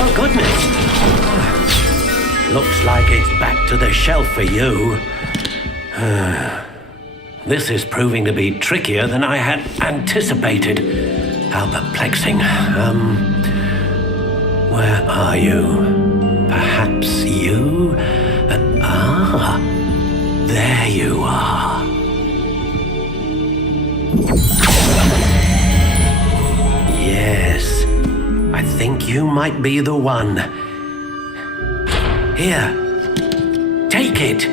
Oh, goodness. Looks like it's back to the shelf for you. This is proving to be trickier than I had anticipated. How perplexing. Where are you? Perhaps you? There you are. Yes, I think you might be the one. Here, take it.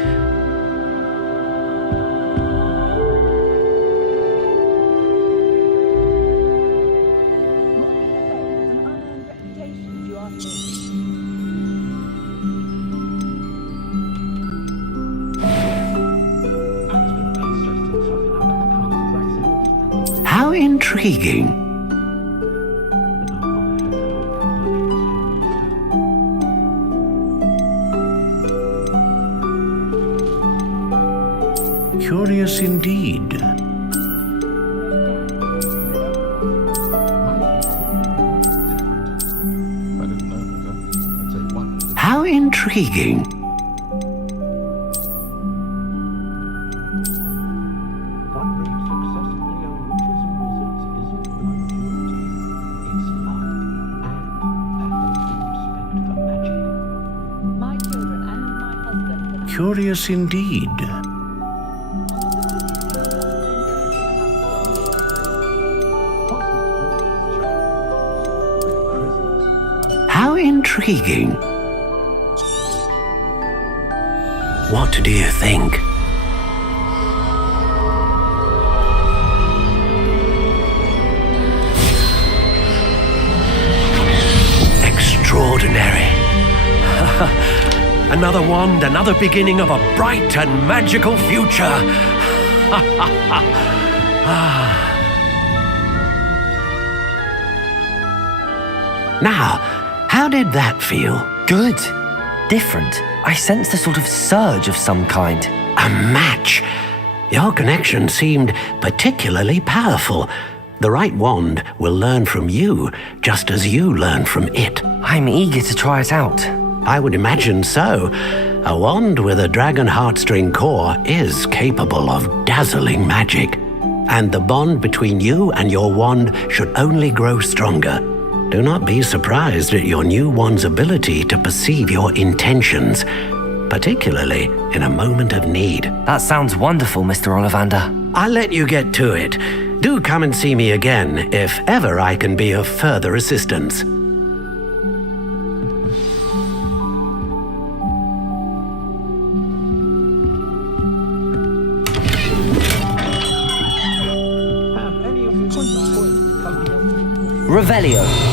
How intriguing. Curious indeed. How intriguing. Curious indeed. How intriguing. What do you think? Extraordinary. Another wand, another beginning of a bright and magical future. Now, how did that feel? Good. Different. I sensed a sort of surge of some kind. A match. Your connection seemed particularly powerful. The right wand will learn from you, just as you learn from it. I'm eager to try it out. I would imagine so. A wand with a dragon heartstring core is capable of dazzling magic. And the bond between you and your wand should only grow stronger. Do not be surprised at your new wand's ability to perceive your intentions, particularly in a moment of need. That sounds wonderful, Mr. Ollivander. I'll let you get to it. Do come and see me again if ever I can be of further assistance. Revelio.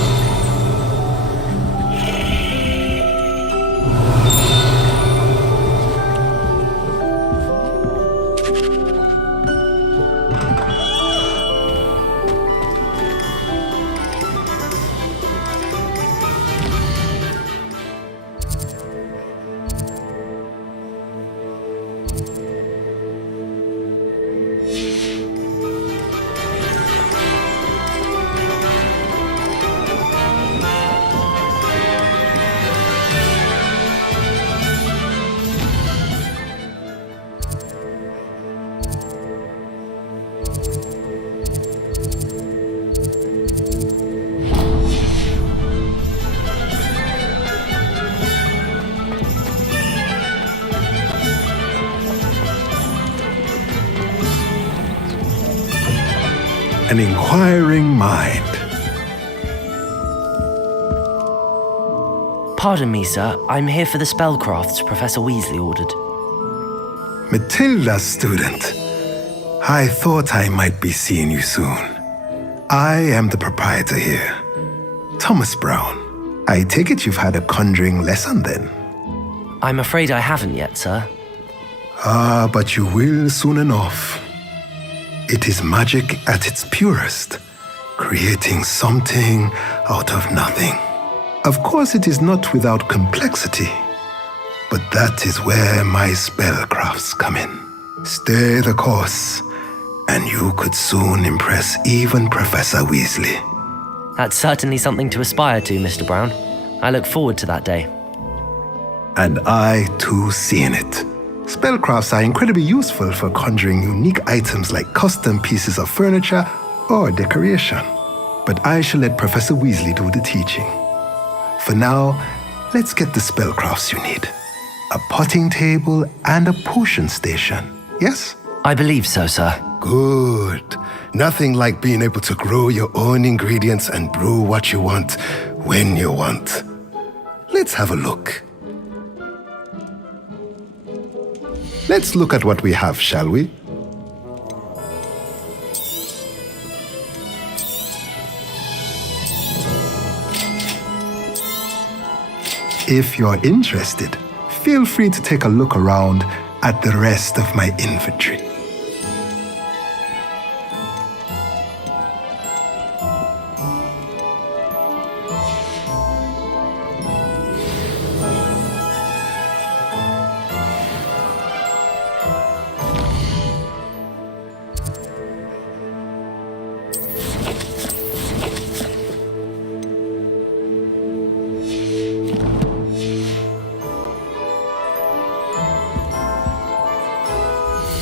An inquiring mind. Pardon me, sir. I'm here for the spellcrafts Professor Weasley ordered. Matilda, student. I thought I might be seeing you soon. I am the proprietor here, Thomas Brown. I take it you've had a conjuring lesson then? I'm afraid I haven't yet, sir. Ah, but you will soon enough. It is magic at its purest, creating something out of nothing. Of course, it is not without complexity, but that is where my spellcrafts come in. Stay the course, and you could soon impress even Professor Weasley. That's certainly something to aspire to, Mr. Brown. I look forward to that day. And I, too, see in it. Spellcrafts are incredibly useful for conjuring unique items like custom pieces of furniture or decoration. But I shall let Professor Weasley do the teaching. For now, let's get the spellcrafts you need. A potting table and a potion station, yes? I believe so, sir. Good. Nothing like being able to grow your own ingredients and brew what you want when you want. Let's have a look. Let's look at what we have, shall we? If you're interested, feel free to take a look around at the rest of my inventory.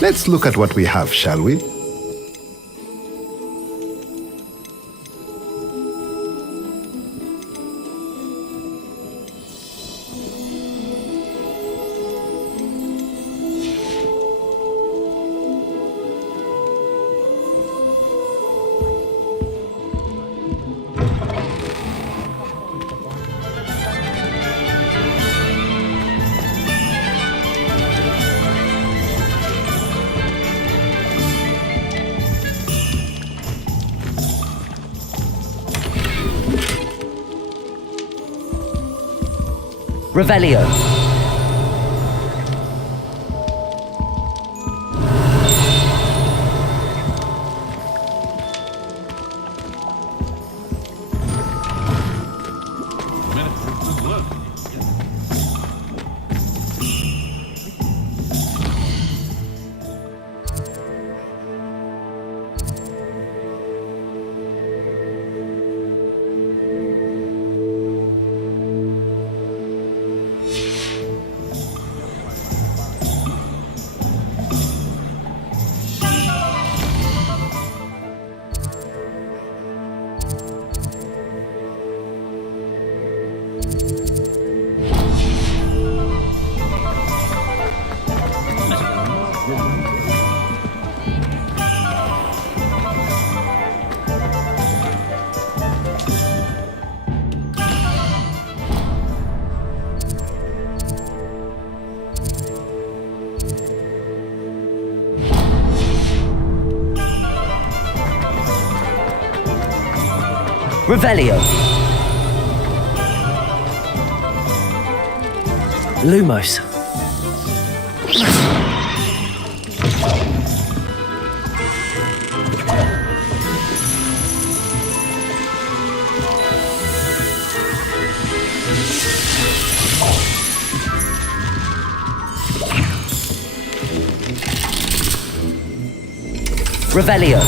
Let's look at what we have, shall we? Revelio. Revelio. Lumos. Revelio.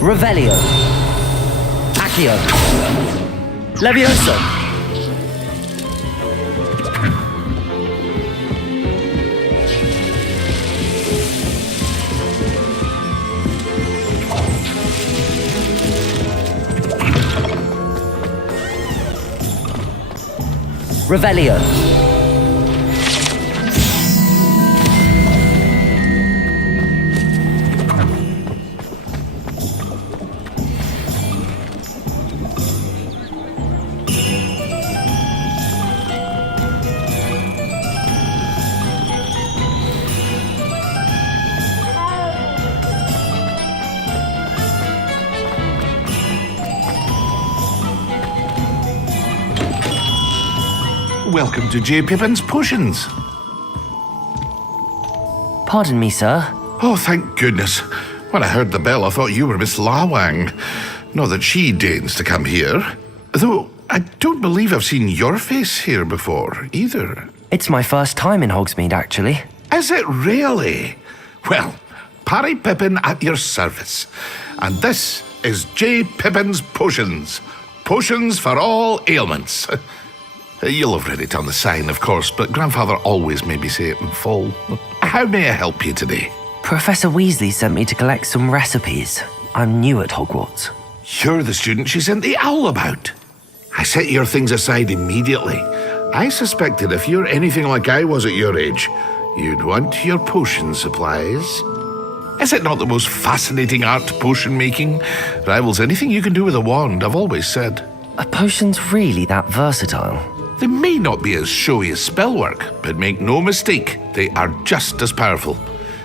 Revelio. Accio. Levioso. Revelio. Welcome to J. Pippin's Potions. Pardon me, sir. Oh, thank goodness. When I heard the bell, I thought you were Miss Lawang. Not that she deigns to come here. Though, I don't believe I've seen your face here before, either. It's my first time in Hogsmeade, actually. Is it really? Well, Parry Pippin at your service. And this is J. Pippin's Potions. Potions for all ailments. You'll have read it on the sign, of course, but Grandfather always made me say it in full. How may I help you today? Professor Weasley sent me to collect some recipes. I'm new at Hogwarts. You're the student she sent the owl about. I set your things aside immediately. I suspected if you're anything like I was at your age, you'd want your potion supplies. Is it not the most fascinating art, potion making? Rivals anything you can do with a wand, I've always said. Are potions really that versatile? They may not be as showy as spellwork, but make no mistake, they are just as powerful.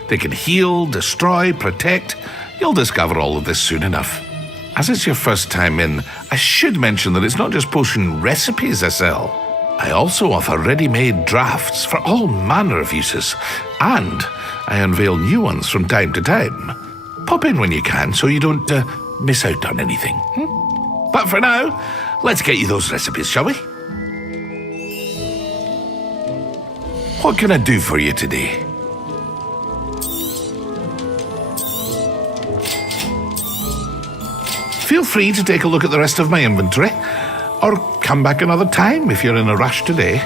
They can heal, destroy, protect. You'll discover all of this soon enough. As it's your first time in, I should mention that it's not just potion recipes I sell. I also offer ready-made drafts for all manner of uses, and I unveil new ones from time to time. Pop in when you can so you don't miss out on anything. But for now, let's get you those recipes, shall we? What can I do for you today? Feel free to take a look at the rest of my inventory, or come back another time if you're in a rush today.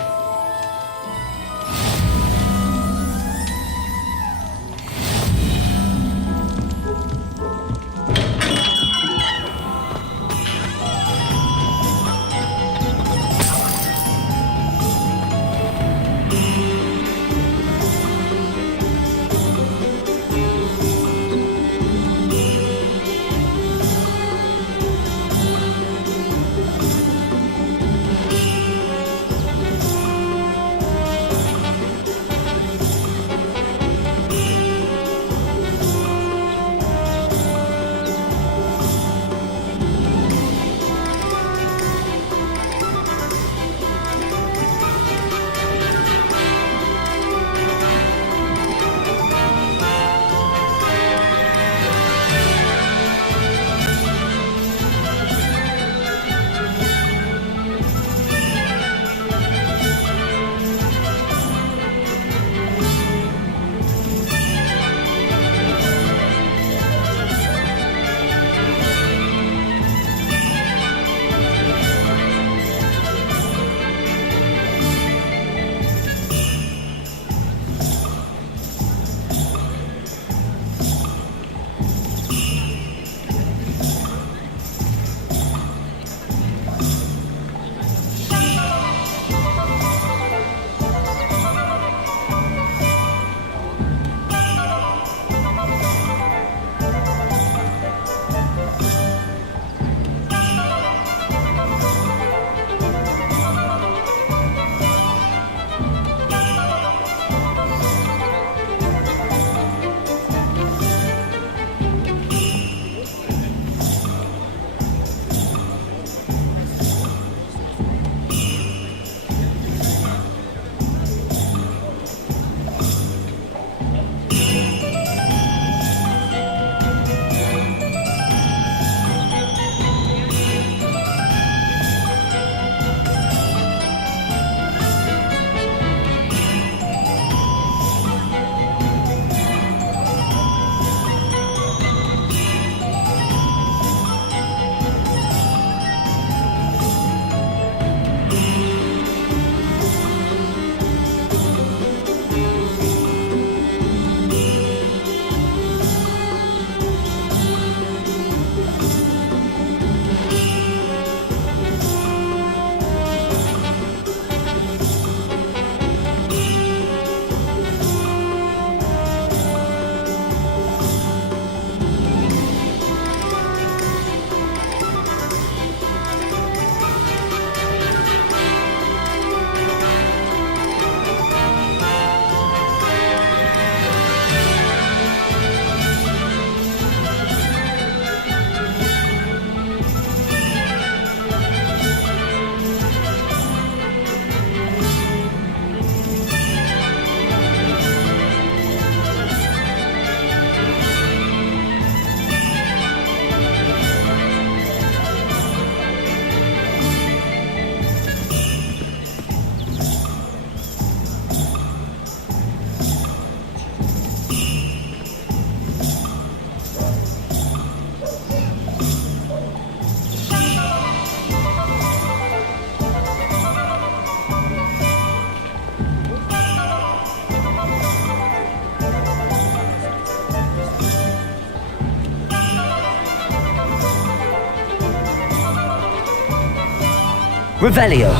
Revelio.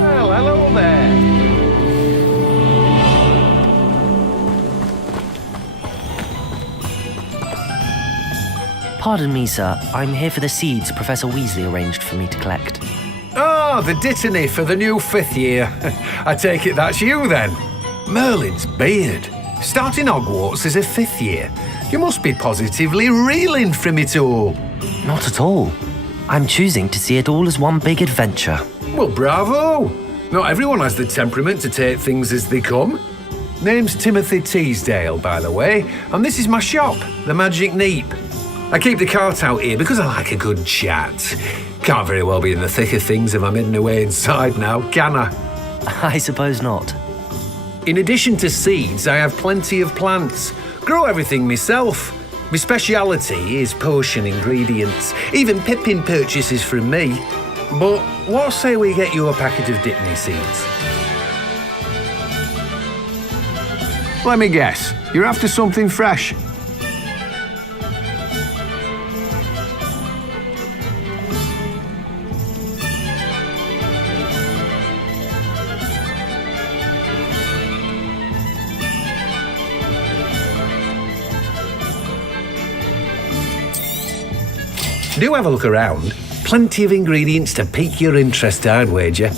Well, hello there. Pardon me, sir. I'm here for the seeds Professor Weasley arranged for me to collect. Oh, the dittany for the new 5th year. I take it that's you then. Merlin's beard. Starting Hogwarts as a 5th year. You must be positively reeling from it all. Not at all. I'm choosing to see it all as one big adventure. Well, bravo. Not everyone has the temperament to take things as they come. Name's Timothy Teasdale, by the way, and this is my shop, the Magic Neep. I keep the cart out here because I like a good chat. Can't very well be in the thick of things if I'm hidden away inside now, can I? I suppose not. In addition to seeds, I have plenty of plants. Grow everything myself. My speciality is potion ingredients. Even Pippin purchases from me. But what say we get you a packet of Dittany seeds? Let me guess. You're after something fresh. Do have a look around. Plenty of ingredients to pique your interest, I'd wager.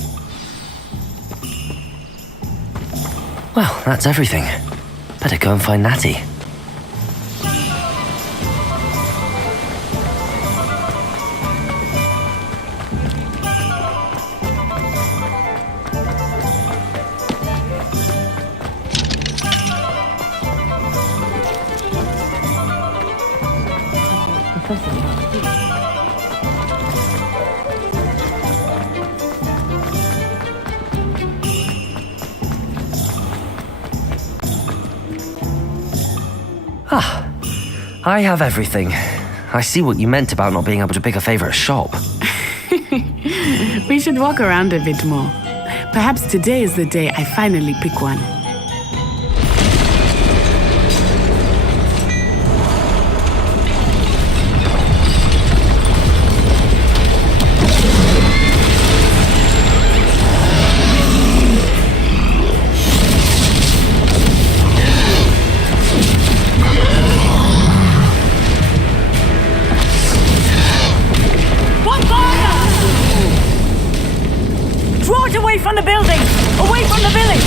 Well, that's everything. Better go and find Natty. Ah, I have everything. I see what you meant about not being able to pick a favorite shop. We should walk around a bit more. Perhaps today is the day I finally pick one. Away from the building! Away from the village!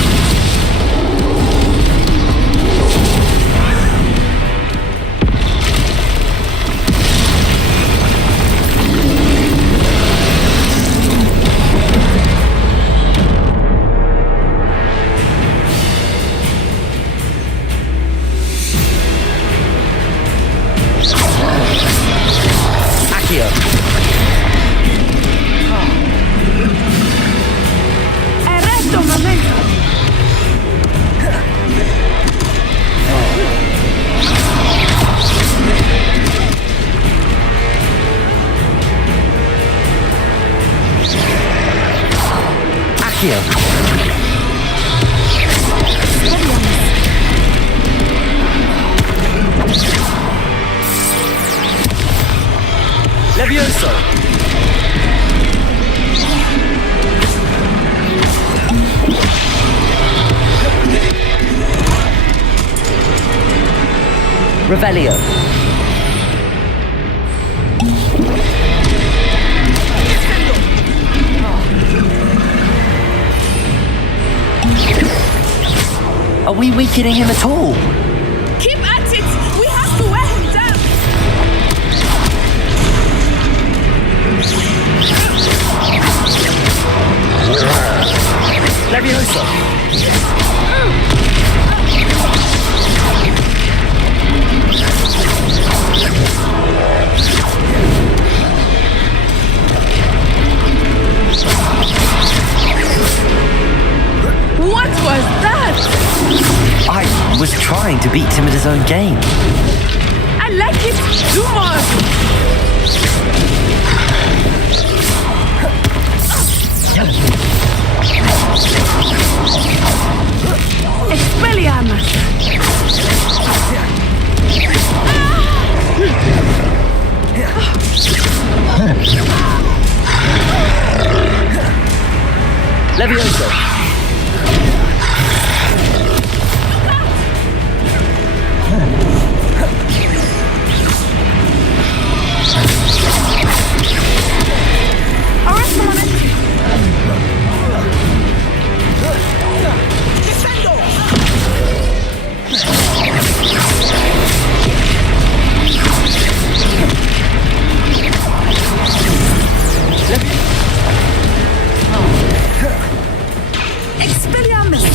Levioso! Revelio. Are we weakening him at all? Keep at it! We have to wear him down! Leviosa! What was that? I was trying to beat him at his own game. I like it! Do more! Expelliarmus! Leviosa! Expelliarmus!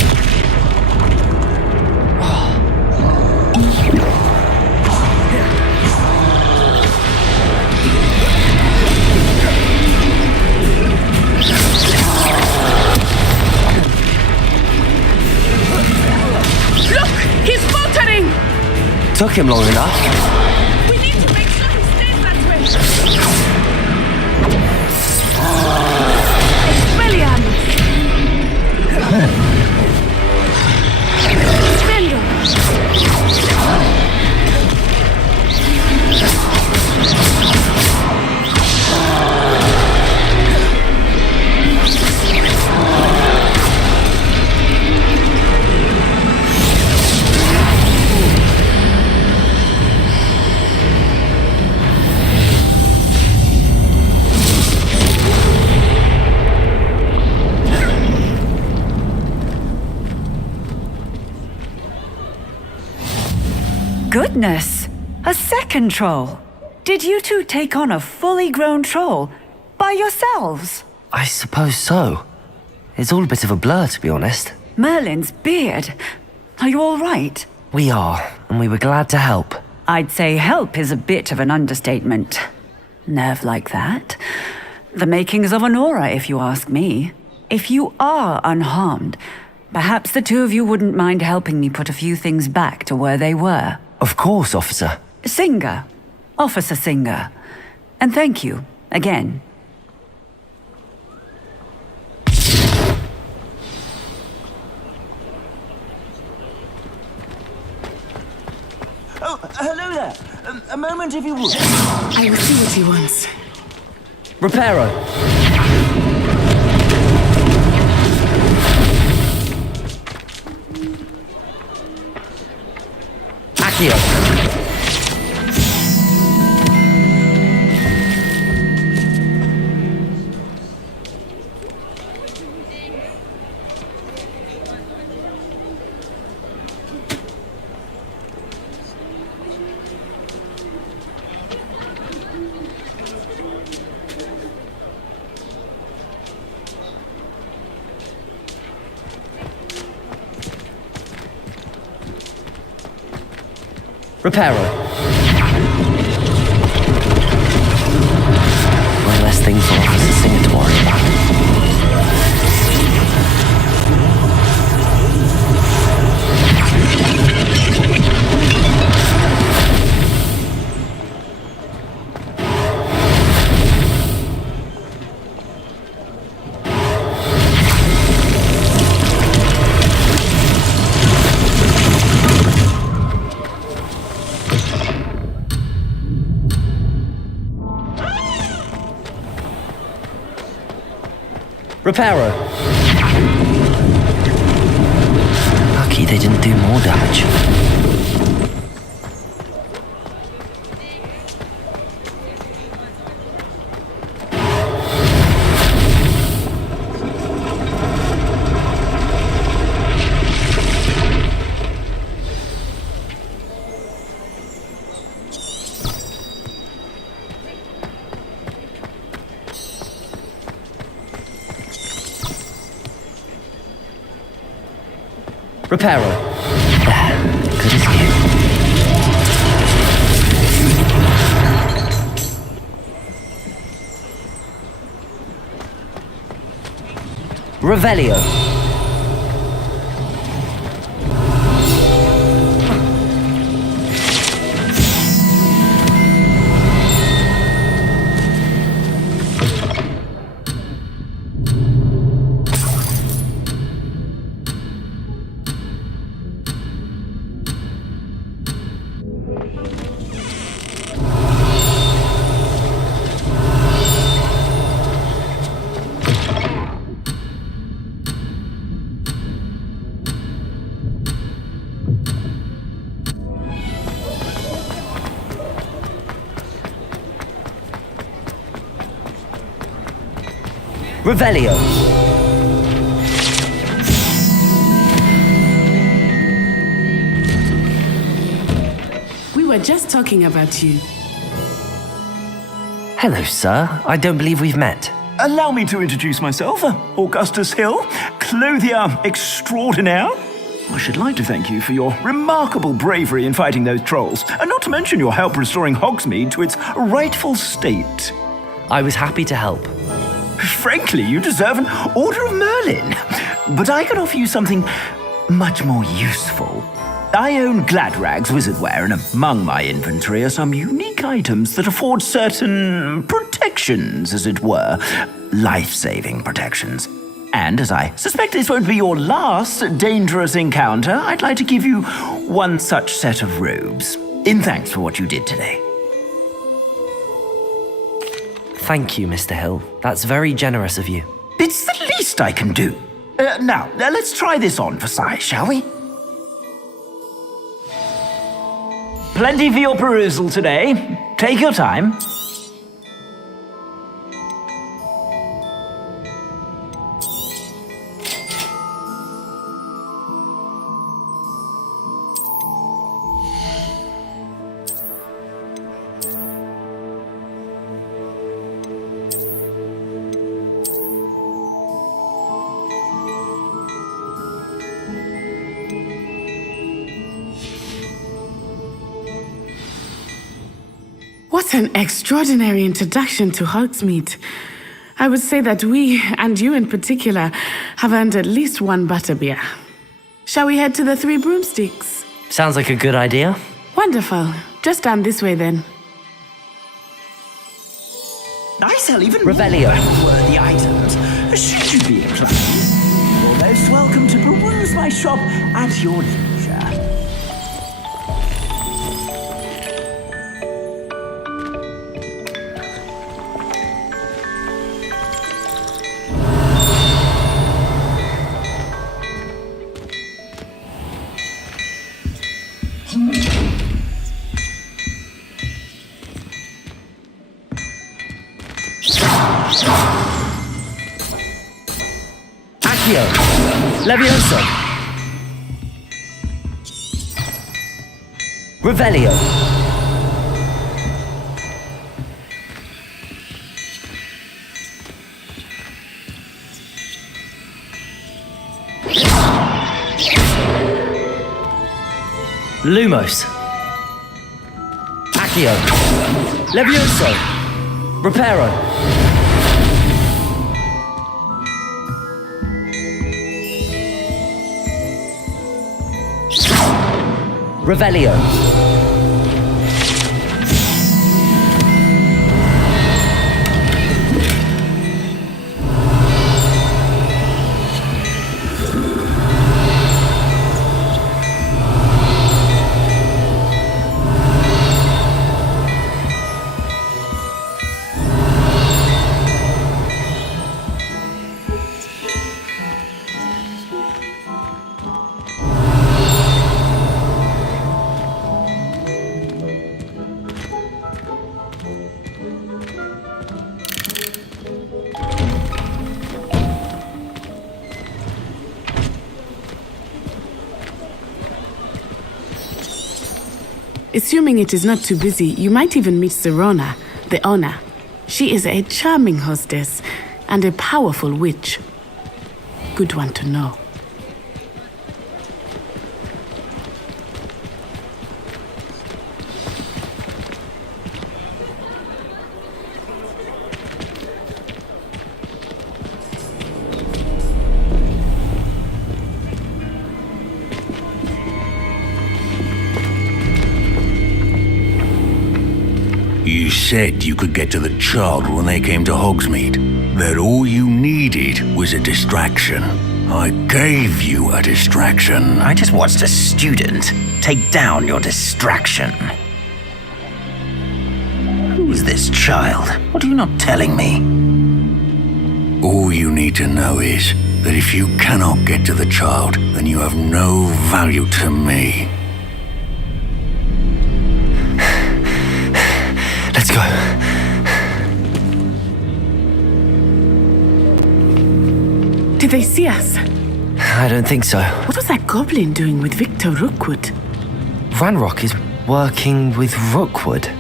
Look! He's faltering! Took him long enough. We need to make sure he stays that way! Expelliarmus! Spindle! Goodness! A second troll! Did you two take on a fully grown troll by yourselves? I suppose so. It's all a bit of a blur, to be honest. Merlin's beard. Are you all right? We are, and we were glad to help. I'd say help is a bit of an understatement. Nerve like that. The makings of an aura, if you ask me. If you are unharmed, perhaps the two of you wouldn't mind helping me put a few things back to where they were. Of course, officer. Singer. Officer Singer. And thank you, again. Oh, hello there. A moment, if you would. I will see what he wants. Reparo! Accio! Reparo. One less thing for Officer Singer to worry about. Reparo. Lucky they didn't do more damage. Reparo. Good as new. Revelio. Revelio. We were just talking about you. Hello, sir. I don't believe we've met. Allow me to introduce myself, Augustus Hill, clothier extraordinaire. I should like to thank you for your remarkable bravery in fighting those trolls, and not to mention your help restoring Hogsmeade to its rightful state. I was happy to help. Frankly, you deserve an Order of Merlin. But I can offer you something much more useful. I own Gladrag's wizardware, and among my inventory are some unique items that afford certain protections, as it were. Life-saving protections. And as I suspect this won't be your last dangerous encounter, I'd like to give you one such set of robes, in thanks for what you did today. Thank you, Mr. Hill. That's very generous of you. It's the least I can do. Now, let's try this on for size, shall we? Plenty for your perusal today. Take your time. What an extraordinary introduction to Hogsmeade. I would say that we, and you in particular, have earned at least one butterbeer. Shall we head to the Three Broomsticks? Sounds like a good idea. Wonderful. Just down this way then. I sell even Revelio. more worthy items. Should you be inclined, you're most welcome to peruse my shop at your leisure. Accio. Levioso. Revelio. Lumos. Accio. Levioso. Reparo. Revelio. Assuming it is not too busy, you might even meet Serona, the owner. She is a charming hostess and a powerful witch. Good one to know. You said you could get to the child when they came to Hogsmeade. That all you needed was a distraction. I gave you a distraction. I just watched a student take down your distraction. Who's this child? What are you not telling me? All you need to know is that if you cannot get to the child, then you have no value to me. Let's go. Did they see us? I don't think so. What was that goblin doing with Victor Rookwood? Ranrock is working with Rookwood.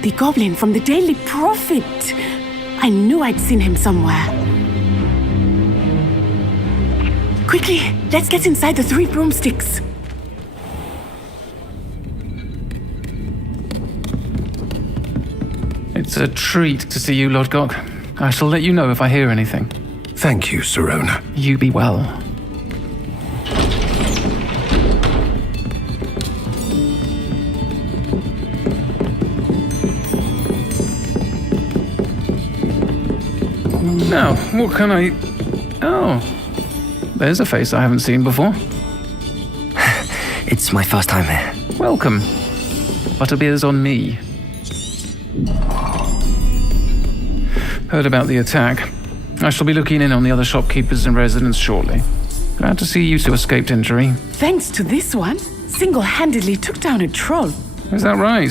The goblin from the Daily Prophet. I knew I'd seen him somewhere. Quickly, let's get inside the 3 broomsticks. It's a treat to see you, Lodgok. I shall let you know if I hear anything. Thank you, Sirona. You be well. Now, what can I... Oh, there's a face I haven't seen before. It's my first time here. Welcome. Butterbeer's on me. Heard about the attack. I shall be looking in on the other shopkeepers and residents shortly. Glad to see you two escaped injury. Thanks to this one, single-handedly took down a troll. Is that right?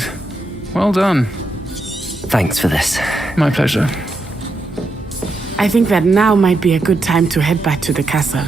Well done. Thanks for this. My pleasure. I think that now might be a good time to head back to the castle.